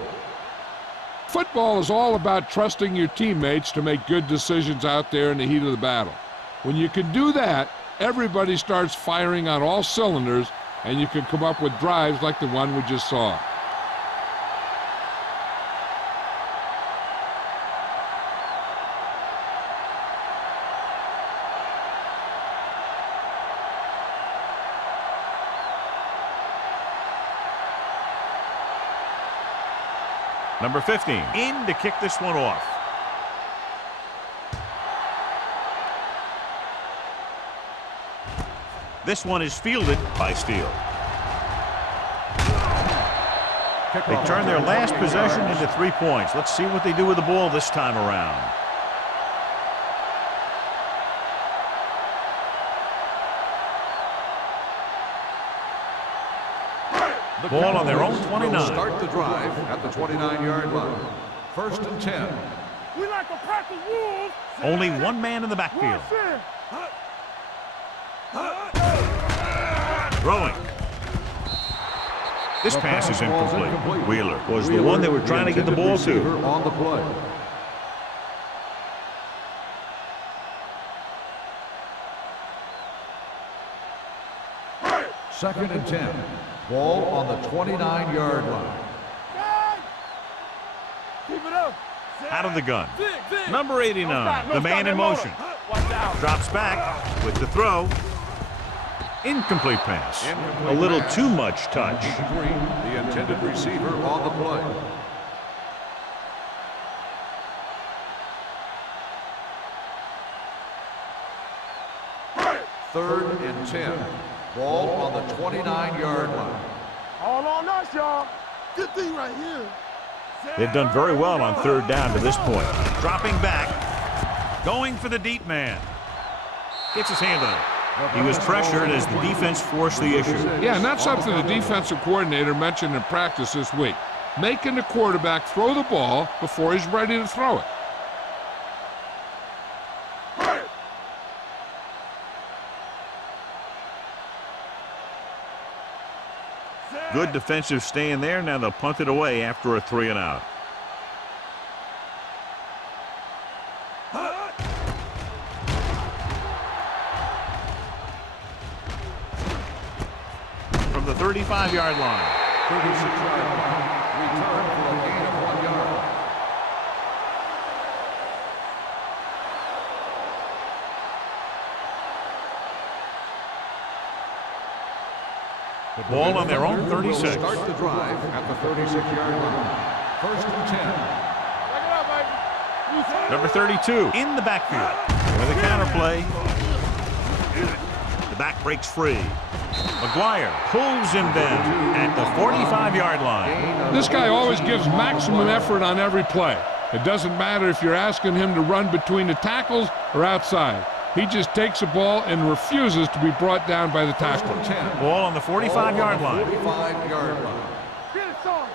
Football is all about trusting your teammates to make good decisions out there in the heat of the battle. When you can do that, everybody starts firing on all cylinders, and you can come up with drives like the one we just saw. Number 15 in to kick this one off. This one is fielded by Steele. They turn their last possession into 3 points. Let's see what they do with the ball this time around. The Ball on their own Cowboys 29. will start the drive at the 29-yard line. First and 10. We like to practice rules. Only one man in the backfield. Throwing. This pass is incomplete. Wheeler was the one they were trying to get the ball to. On the play. Second and 10. Ball on the 29-yard line. Keep it up. Out of the gun. Number 89, the man in motion. Drops back with the throw. Incomplete pass. A little too much touch. The intended receiver on the play. Third and 10. Ball on the 29-yard line. All on us, y'all. Good thing right here. They've done very well on third down to this point. Dropping back. Going for the deep man. Gets his hand on it. He was pressured as the defense forced the issue. Yeah, and that's something the defensive coordinator mentioned in practice this week. Making the quarterback throw the ball before he's ready to throw it. Good defensive stand there. Now they'll punt it away after a 3 and out. the 35-yard line. 36-yard line. Return for a gain of 1 yard. Ball on their own 36. Will start the drive at the 36-yard line. 1st and 10. Back it up, baby. Number 32 in the backfield with a counter play. The back breaks free. McGuire pulls him down at the 45-yard line. This guy always gives maximum effort on every play. It doesn't matter if you're asking him to run between the tackles or outside. He just takes the ball and refuses to be brought down by the tackler. Ball on the 45-yard line. 45-yard line. Get it, son.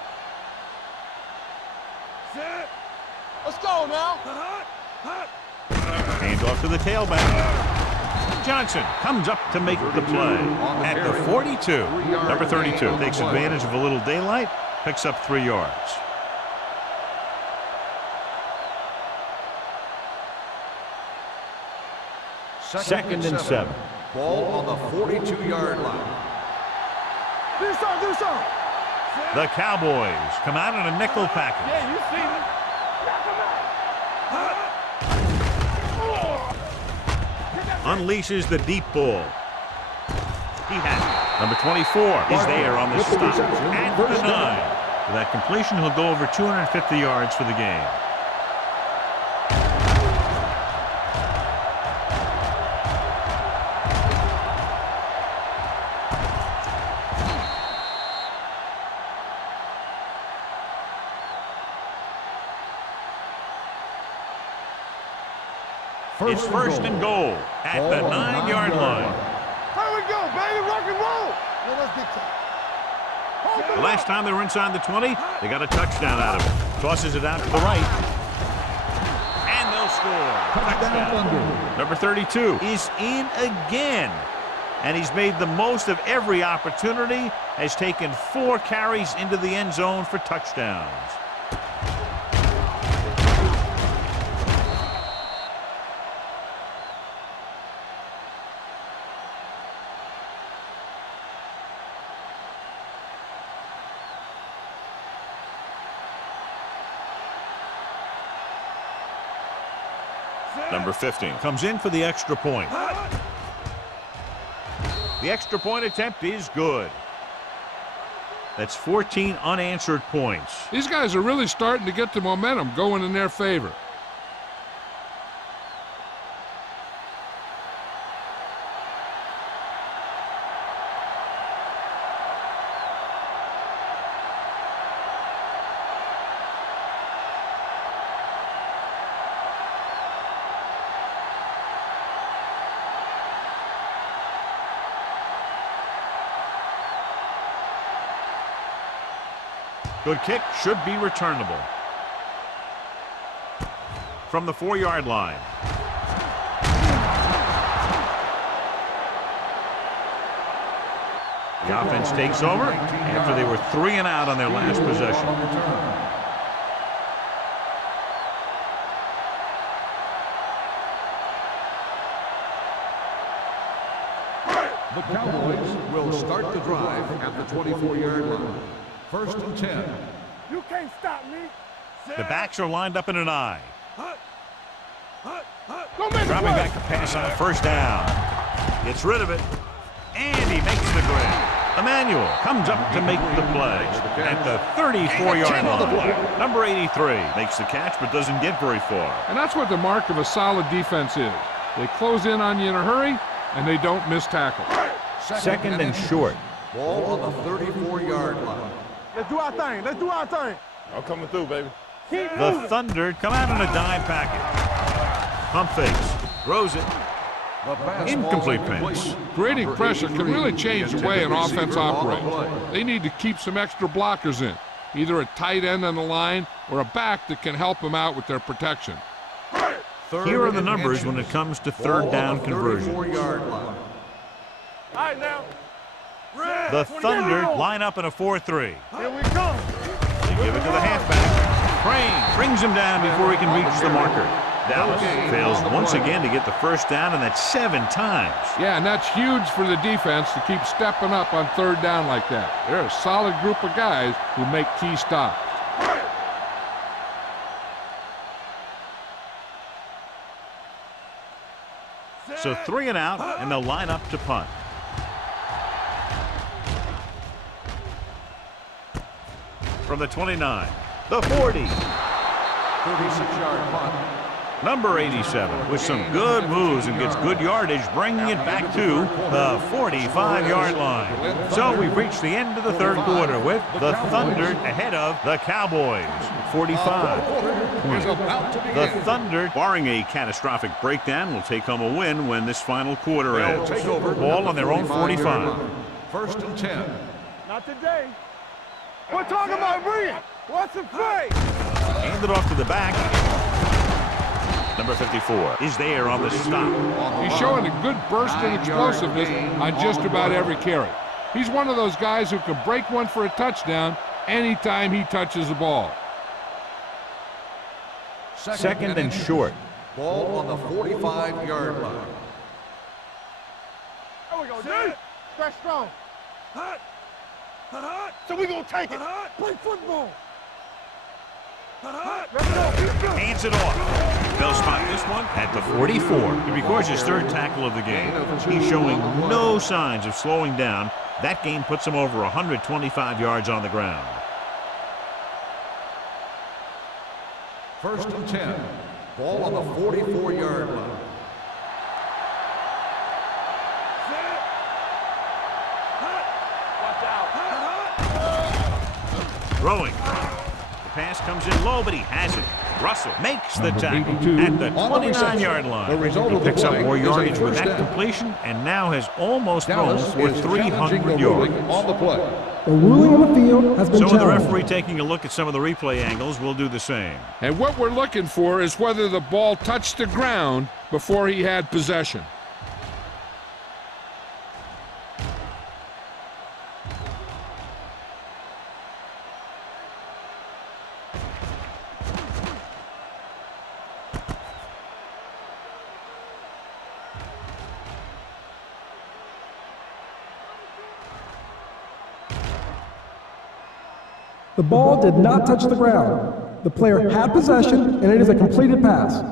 Set. Let's go now. Hands off to the tailback. Johnson comes up to make the play at the 42. Number 32 takes advantage of a little daylight, picks up 3 yards. Second and 7. Ball on the 42-yard line. Do something. The Cowboys come out in a nickel package. Yeah, you see me. Unleashes the deep ball. He has it. Number 24 is there on the stop at the 9. For that completion, he'll go over 250 yards for the game. It's 1st and goal at the 9-yard line. Here we go, baby. Rock and roll. Let's get The last time they were inside the 20, they got a touchdown out of it. Tosses it out to the right. And they'll score. Touchdown. Number 32 is in again. And he's made the most of every opportunity, has taken 4 carries into the end zone for touchdowns. Number 15 comes in for the extra point. The extra point attempt is good. That's 14 unanswered points. These guys are really starting to get the momentum going in their favor. Good kick, should be returnable. From the 4-yard line. The offense takes over after they were 3 and out on their last possession. The Cowboys will start the drive at the 24-yard line. 1st and 10. You can't stop me. The backs are lined up in an I. Go make Dropping back to pass on 1st down. Gets rid of it. And he makes the grab. Emmanuel comes up to make the play at the 34-yard line. Number 83 makes the catch but doesn't get very far. And that's what the mark of a solid defense is. They close in on you in a hurry, and they don't miss tackle. Second and short. Ball on the 34-yard line. Let's do our thing. Let's do our thing. I'm coming through, baby. The Thunder come out in a dime package. Pump fakes. Throws it. Incomplete pass. Creating pressure can really change the way an offense operates. They need to keep some extra blockers in, either a tight end on the line or a back that can help them out with their protection. Here are the numbers when it comes to 3rd down conversions. All right, now. The Thunder line up in a 4-3. Here we come. They give it to the halfback. Crane brings him down before he can reach the marker. Dallas fails once again to get the first down, and that's 7 times. Yeah, and that's huge for the defense to keep stepping up on third down like that. They're a solid group of guys who make key stops. So 3 and out, and they'll line up to punt. From the 29, the 40. 36-yard punt. Number 87 with some good moves and gets good yardage, bringing it back to the 45-yard line. So we've reached the end of the third quarter with the Thunder ahead of the Cowboys, 45. The Thunder, barring a catastrophic breakdown, will take home a win when this final quarter ends. Ball on their own 45. First and 10. Not today. We're talking about bringing. What's the play? Hand it off to the back. Number 54 is there on the stop. He's showing a good burst and explosiveness on just about every carry. He's one of those guys who can break one for a touchdown anytime he touches the ball. Second and short. Ball on the 45-yard line. There we go, dude. Stretch strong. Hot. So we gonna take it. Play football. Hands it off. They'll spot this one at the 44. He records his third tackle of the game. He's showing no signs of slowing down. That game puts him over 125 yards on the ground. First and 10. Ball on the 44-yard line. Throwing. The pass comes in low, but he has it. Russell makes the tackle at the 29-yard line. He picks up more yardage with that completion and now has almost thrown for 300 yards. On the play. The ruling on the field has been So with the challenged. referee taking a look at some of the replay angles, we'll do the same. And what we're looking for is whether the ball touched the ground before he had possession. The ball did not touch the ground. The player had possession, and it is a completed pass.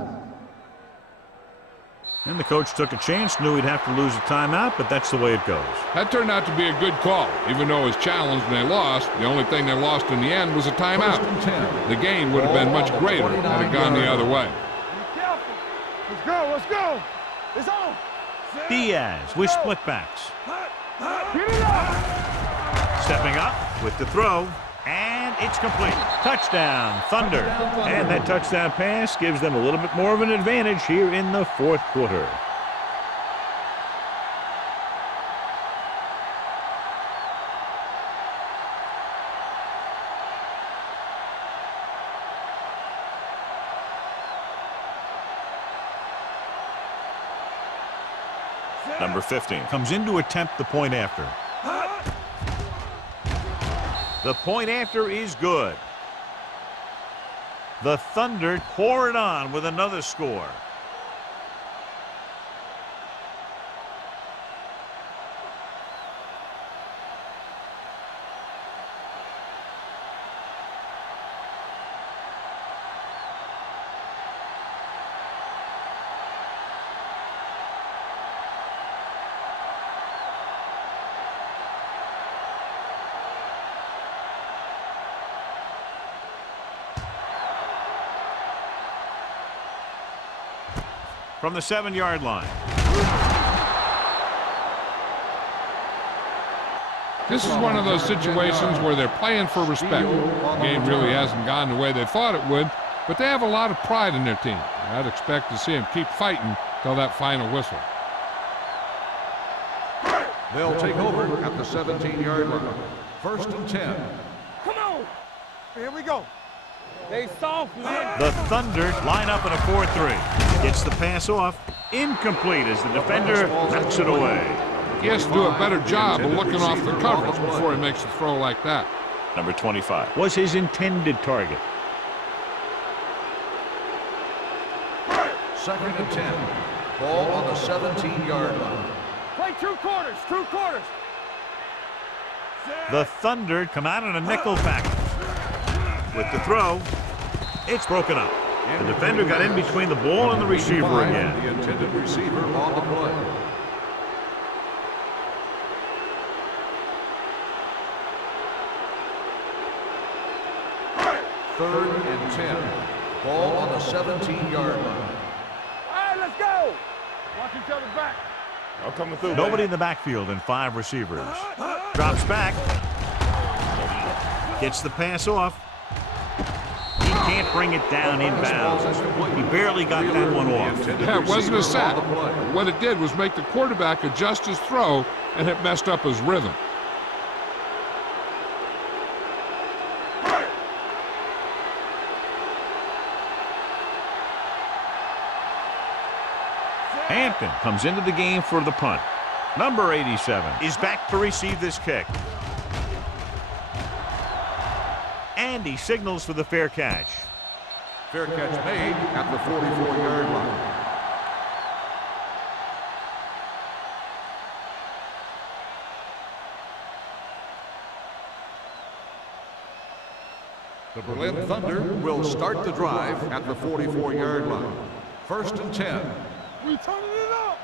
And the coach took a chance, knew he'd have to lose a timeout, but that's the way it goes. That turned out to be a good call. Even though it was challenged and they lost, the only thing they lost in the end was a timeout. The gain would have been much greater had it gone the other way. Be careful. Let's go. Let's go. It's on. Diaz with split backs. Get it up. Stepping up with the throw, and it's complete. Touchdown, Thunder. And that touchdown pass gives them a little bit more of an advantage here in the fourth quarter. Number 15 comes in to attempt the point after. The point after is good. The Thunder pour it on with another score. From the 7-yard line. This is one of those situations where they're playing for respect. The game really hasn't gone the way they thought it would, but they have a lot of pride in their team. I'd expect to see them keep fighting till that final whistle. They'll take over at the 17-yard line. First and 10. Come on. Here we go. They soft, man. The Thunder line up in a 4-3. Gets the pass off. Incomplete as the defender knocks it away. He has to do a better job of looking off the coverage before he makes a throw like that. Number 25 was his intended target. Second and 10. Ball on the 17-yard line. Play two quarters, two quarters. The Thunder come out in a nickel package. With the throw, it's broken up. The defender got in between the ball and the receiver again. The intended receiver on the play. Third and 10. Ball on the 17-yard line. All right, let's go. Watch each other's back. I'm coming through. Nobody in the backfield and 5 receivers. Drops back. Gets the pass off. He can't bring it down inbounds. He barely got that one off. Yeah, it wasn't a sack. What it did was make the quarterback adjust his throw, and it messed up his rhythm. Hampton comes into the game for the punt. Number 87 is back to receive this kick. And he signals for the fair catch. Fair catch made at the 44-yard line. The Berlin Thunder will start the drive at the 44-yard line. First and 10. We turning it up.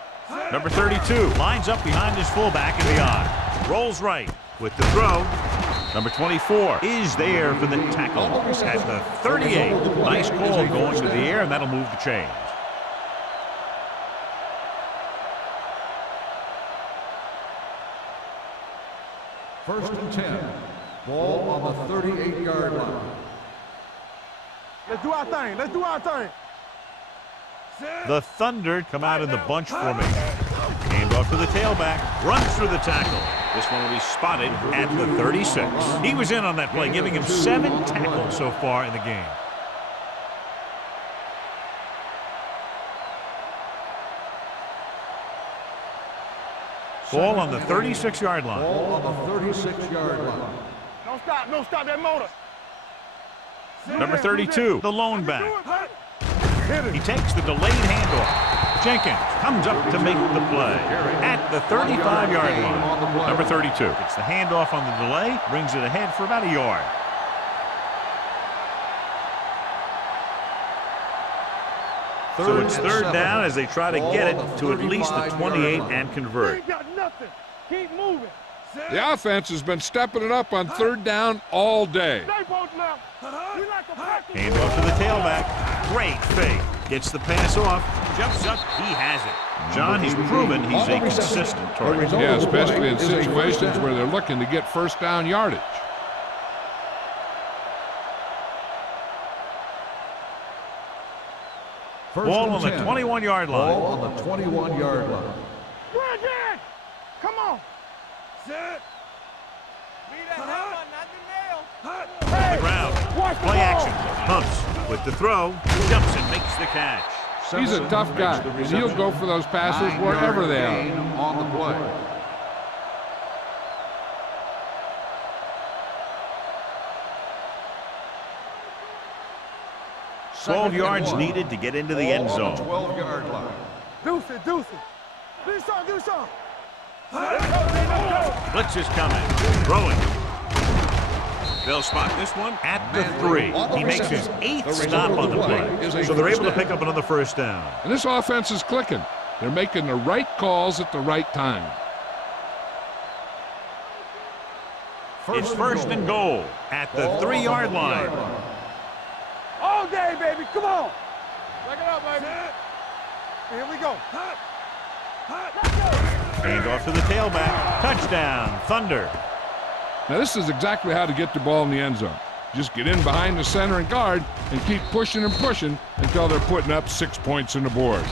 Number 32 lines up behind his fullback and beyond. Rolls right with the throw. Number 24 is there for the tackle at the 38. Nice call going to the air, and that'll move the chains. First and 10. Ball on the 38-yard line. Let's do our thing. Let's do our thing. The Thunder come out in the bunch formation. Hand off to the tailback. Runs through the tackle. This one will be spotted at the 36. He was in on that play, giving him 7 tackles so far in the game. Ball on the 36-yard line. Ball on the 36-yard line. Don't stop that motor. Number 32, the lone back. He takes the delayed handoff. Jenkins comes up to make the play at the 35-yard line. Number 32 gets the handoff on the delay, brings it ahead for about a yard. So it's third down as they try to get it to at least the 28 and convert. Ain't got nothing. Keep moving. The offense has been stepping it up on third down all day. Stay both now. We like a practice. Hand off to the tailback. Great fake. Gets the pass off. Jumps up. He has it. John, he's proven he's a consistent target. Yeah, especially in situations where they're looking to get first down yardage. Ball on the 21-yard line. Ball on the 21-yard line. Run, Dad. Come on. Sit. Be that hammer, not the nail. On the ground. Watch the Play ball. action. Humps with the throw. Jumps and makes the catch. He's a tough guy, and he'll go for those passes wherever they are. On the play. Twelve yards needed to get into the end zone. 12-yard line. Deuce it. Do something. Blitz is coming. Throwing. They'll spot this one at the 3. He makes his 8th stop on the play. So they're able to pick up another first down. And this offense is clicking. They're making the right calls at the right time. It's first and goal at the 3-yard line. All day, baby. Come on. Back it up, baby. Here we go. Hand off to the tailback. Touchdown, Thunder. Now, this is exactly how to get the ball in the end zone. Just get in behind the center and guard and keep pushing and pushing until they're putting up 6 points on the board.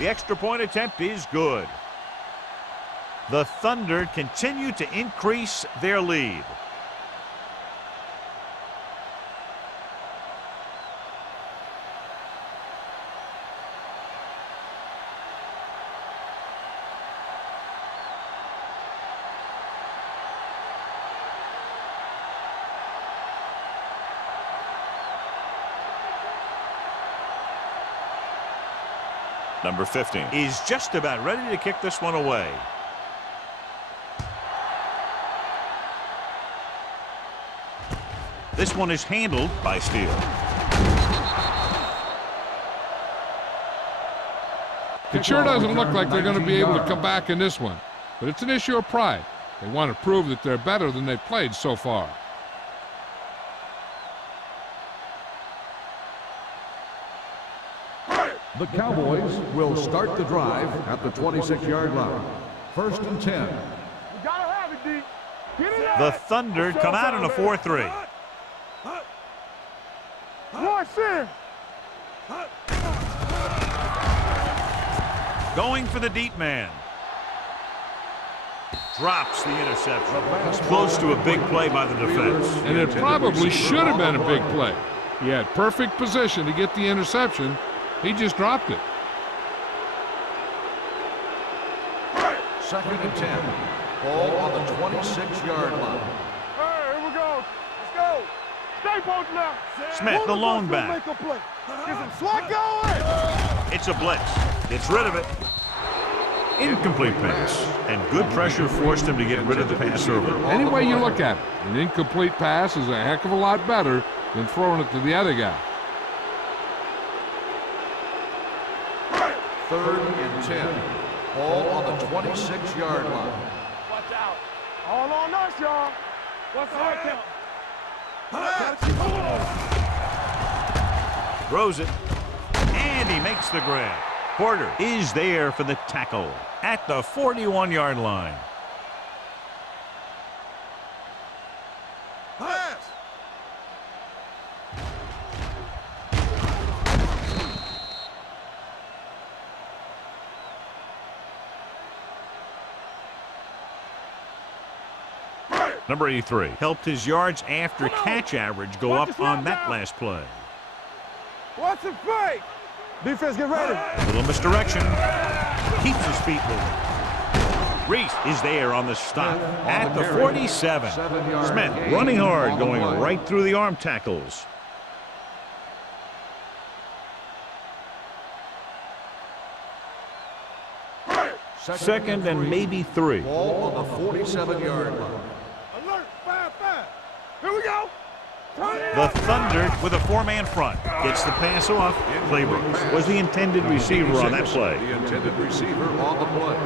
The extra point attempt is good. The Thunder continue to increase their lead. Number 15 is just about ready to kick this one away. This one is handled by Steele. It sure doesn't look like they're going to be able to come back in this one, but it's an issue of pride. They want to prove that they're better than they've played so far. The Cowboys will start the drive at the 26-yard line. 1st and 10. You gotta have it, D. Get it out. The Thunder come out in a 4-3. Watch in. Going for the deep man. Drops the interception. Close to a big play by the defense. And it probably should have been a big play. He had perfect position to get the interception. He just dropped it. 2nd and 10. Ball on the 26-yard line. Hey, here we go. Let's go. Stay posted now. Smith, the lone back. Make a play. Get some swat going. It's a blitz. Gets rid of it. Incomplete pass. And good pressure forced him to get rid of the pass early. Any way you look at it, an incomplete pass is a heck of a lot better than throwing it to the other guy. 3rd and 10. Ball on the 26-yard line. Watch out. All on us, y'all. What's the hard count? Throws it. And he makes the grab. Porter is there for the tackle at the 41-yard line. Pass. Number 83 helped his yards after catch average go up on that last play. Watch the fake. Defense, get ready. A little misdirection. Keeps his feet moving. Reese is there on the stop at the 47. Smith running hard, going right through the arm tackles. Second and maybe 3. Ball on the 47-yard line. Alert, 5-5. Here we go. The Thunder with a 4-man front. Gets the pass off. Claybrook was the intended receiver on that play. The intended receiver on the play.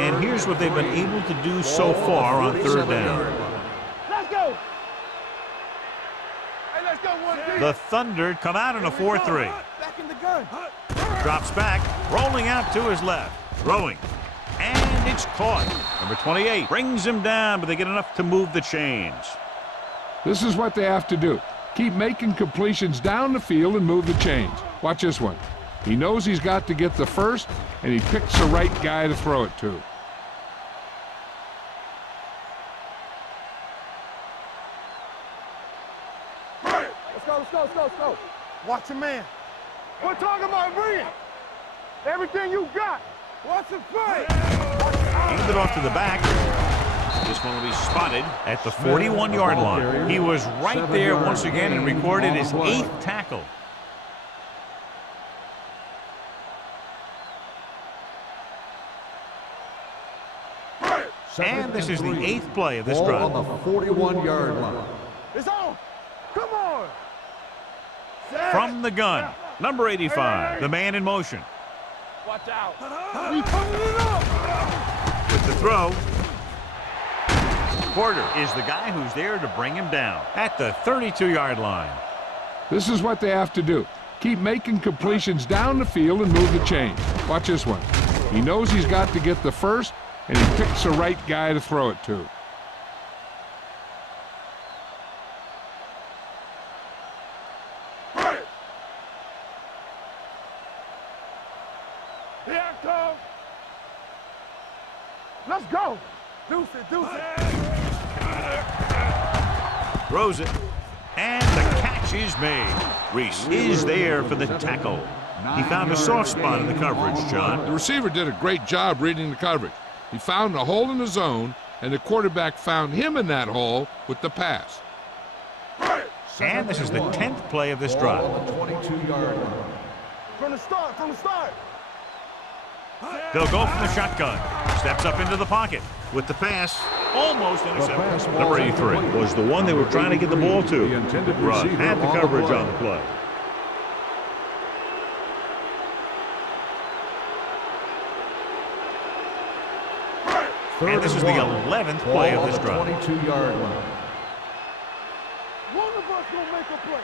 And here's what they've been able to do so far on 3rd down. Let's go. Hey, let's go, 1D. The Thunder come out in a 4-3. Back in the gun. Drops back, rolling out to his left. Throwing. And it's caught. Number 28 brings him down, but they get enough to move the chains. This is what they have to do. Keep making completions down the field and move the chains. Watch this one. He knows he's got to get the first, and he picks the right guy to throw it to. Let's go. Watch your man. We're talking about bringing everything you got. Watch the play. Hand it off to the back. This one will be spotted at the 41-yard line. He was right there once again and recorded his 8th tackle. And this is the 8th play of this drive. On the 41-yard line. It's on. Come on. From the gun, number 85, the man in motion. Watch out. We coming it up. With the throw, Porter is the guy who's there to bring him down at the 32-yard line. This is what they have to do. Keep making completions down the field and move the chains. Watch this one. He knows he's got to get the first, and he picks the right guy to throw it to. Here I come. Let's go. Deuce it, deuce it. Throws it. And the catch is made. Reese is there for the tackle. He found a soft spot in the coverage, John. The receiver did a great job reading the coverage. He found a hole in the zone, and the quarterback found him in that hole with the pass. And this is the 10th play of this drive. 22-yard line. From the start, from the start. They'll go from the shotgun. Steps up into the pocket with the pass. Almost intercepted. Number 83 was the one they were trying to get the ball to. Rudd had the coverage on the play. And this is the 11th play of this drive. 22-yard line. One of us will make a play.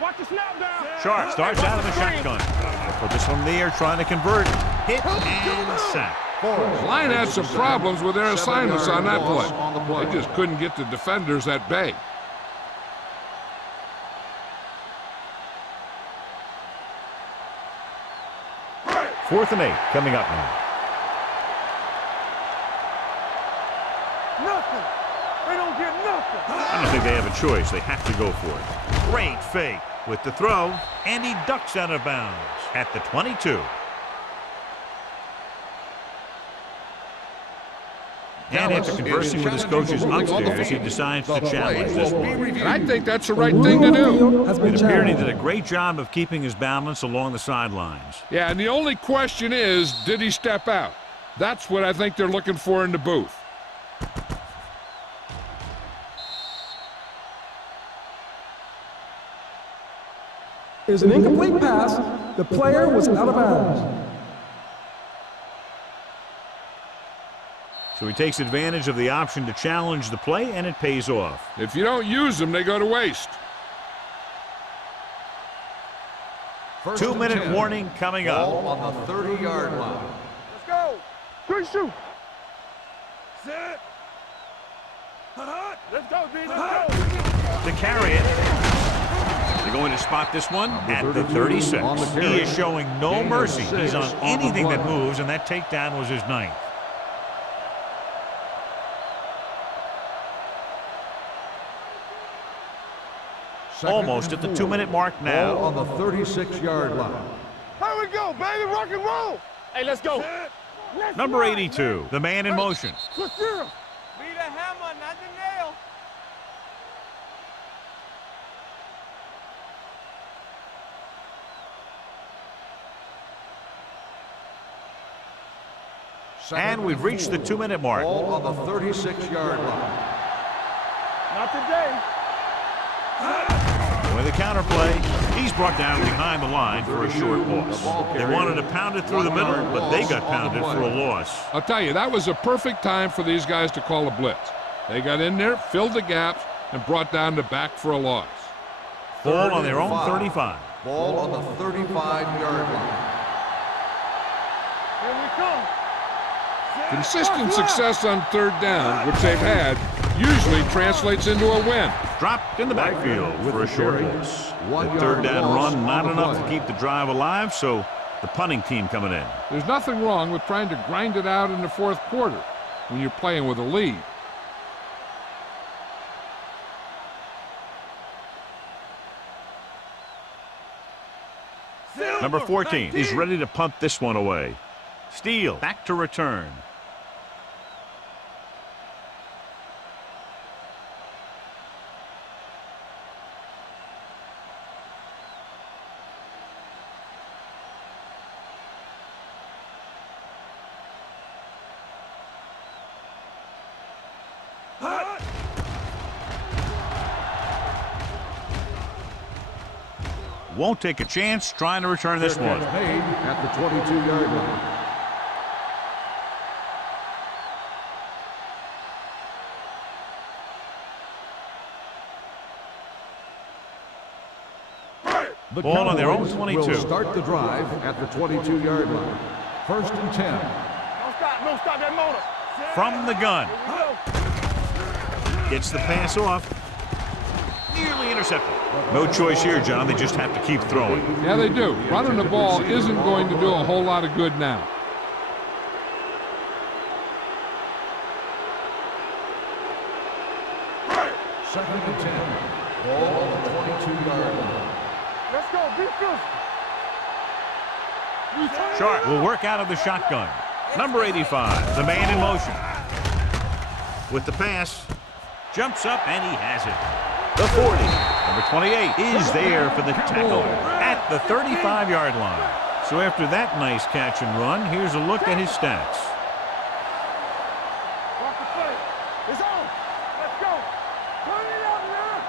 Watch the snap down. Sharp starts out of the shotgun. Put this one there, trying to convert. Hit and sack. The line had some problems with their assignments on that play. They just couldn't get the defenders at bay. Fourth and 8 coming up now. Nothing. They don't get nothing. I don't think they have a choice. They have to go for it. Great fake with the throw, and he ducks out of bounds at the 22. And after conversing with his coaches upstairs, he decides to challenge this one. And I think that's the right thing to do. Has been It appeared he challenged. did a great job of keeping his balance along the sidelines. Yeah, and the only question is, did he step out? That's what I think they're looking for in the booth. Is an incomplete pass. The player was out of bounds. So he takes advantage of the option to challenge the play, and it pays off. If you don't use them, they go to waste. 2-minute warning coming up. Ball on the 30-yard line. Let's go. Three shoot. Set. Let's go, D. Let's go. To carry it. They're going to spot this one at the 36. He is showing no mercy. He's on anything that moves, and that takedown was his 9th. Almost at the 2-minute mark Ball now. on the 36-yard line. Here we go, baby. Rock and roll. Hey, let's go. Number 82, the man in motion. Let's get him. Be the hammer, not the nail. And we've reached the 2-minute mark. Ball on the 36-yard line. Not today. With the counterplay, he's brought down behind the line for a short loss. They wanted to pound it through the middle, but they got pounded for a loss. I'll tell you, that was a perfect time for these guys to call a blitz. They got in there, filled the gaps, and brought down the back for a loss. Ball on their own 35. Ball on the 35-yard line. Here we come. Consistent success on third down, which they've had, usually translates into a win. Dropped in the backfield for a short loss. The third down run, not enough to keep the drive alive, so the punting team coming in. There's nothing wrong with trying to grind it out in the fourth quarter when you're playing with a lead. Number 14 is ready to punt this one away. Steele back to return. Won't take a chance trying to return this one. Made at the 22-yard line. The Ball on their own Cowboys 22. will start the drive at the 22-yard line. First and 10. Don't stop that motor. From the gun. Gets the pass off. Nearly intercepted. No choice here, John. They just have to keep throwing. Yeah, they do. Running the ball isn't going to do a whole lot of good now. Second and 10. Ball on the 22-yard line. Let's go. Be good. Sharp will work out of the shotgun. Number 85, the man in motion. With the pass, jumps up and he has it. The 40, number 28, is there for the tackle at the 35-yard line. So after that nice catch and run, here's a look at his stats. Walk the play. It's on. Let's go. Turn it up now.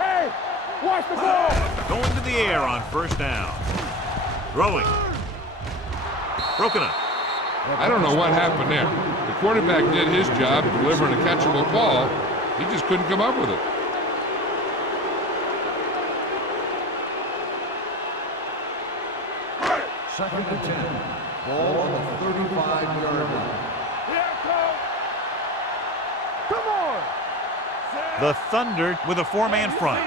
Hey, watch the ball. Going to the air on first down. Throwing. Broken up. I don't know what happened there. The quarterback did his job delivering a catchable ball. He just couldn't come up with it. Second and 10. Ball on the 35-yard line. Come on. The Thunder with a four-man front.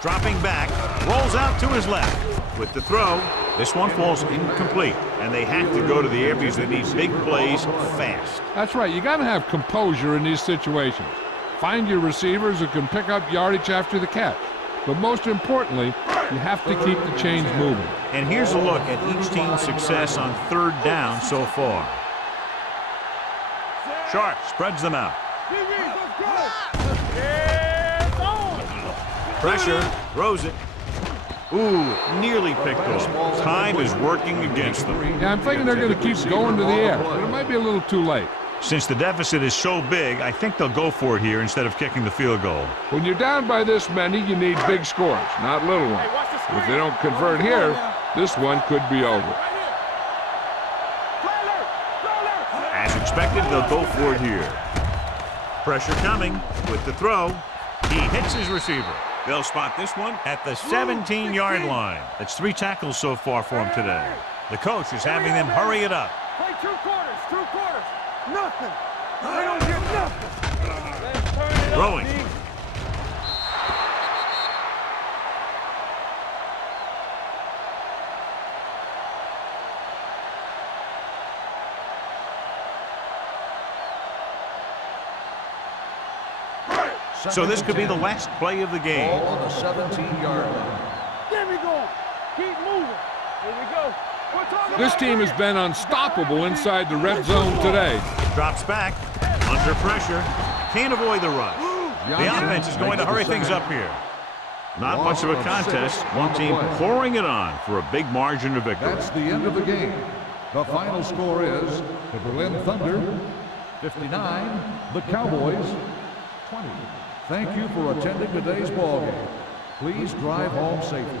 Dropping back, rolls out to his left. With the throw, this one falls incomplete, and they have to go to the air because they need big plays fast. That's right. You got to have composure in these situations. Find your receivers who can pick up yardage after the catch. But most importantly, you have to keep the chains moving. And here's a look at each team's success on third down so far. Sharp spreads them out. Pressure, throws it. Ooh, nearly picked off. Time is working against them. Yeah, I'm thinking they're going to keep going to the air, but it might be a little too late. Since the deficit is so big, I think they'll go for it here instead of kicking the field goal. When you're down by this many, you need big scores, not little ones. If they don't convert here, this one could be over. As expected, they'll go for it here. Pressure coming with the throw. He hits his receiver. They'll spot this one at the 17-yard line. That's 3 tackles so far for him today. The coach is having them hurry it up. Play 2 quarters. 2 quarters. Nothing. They don't get nothing. Let's turn it up, Throwing. D. So this could be the last play of the game. Ball on the 17-yard line. Get me going. Keep moving. Here we go. We're talking This about team has been unstoppable inside the red zone today. Drops back, under pressure, can't avoid the rush. The offense is going to hurry things up here. Not much of a contest. One team pouring it on for a big margin of victory. That's the end of the game. The final score is the Berlin Thunder 59, the Cowboys 20. Thank you for attending today's ball game. Please drive home safely.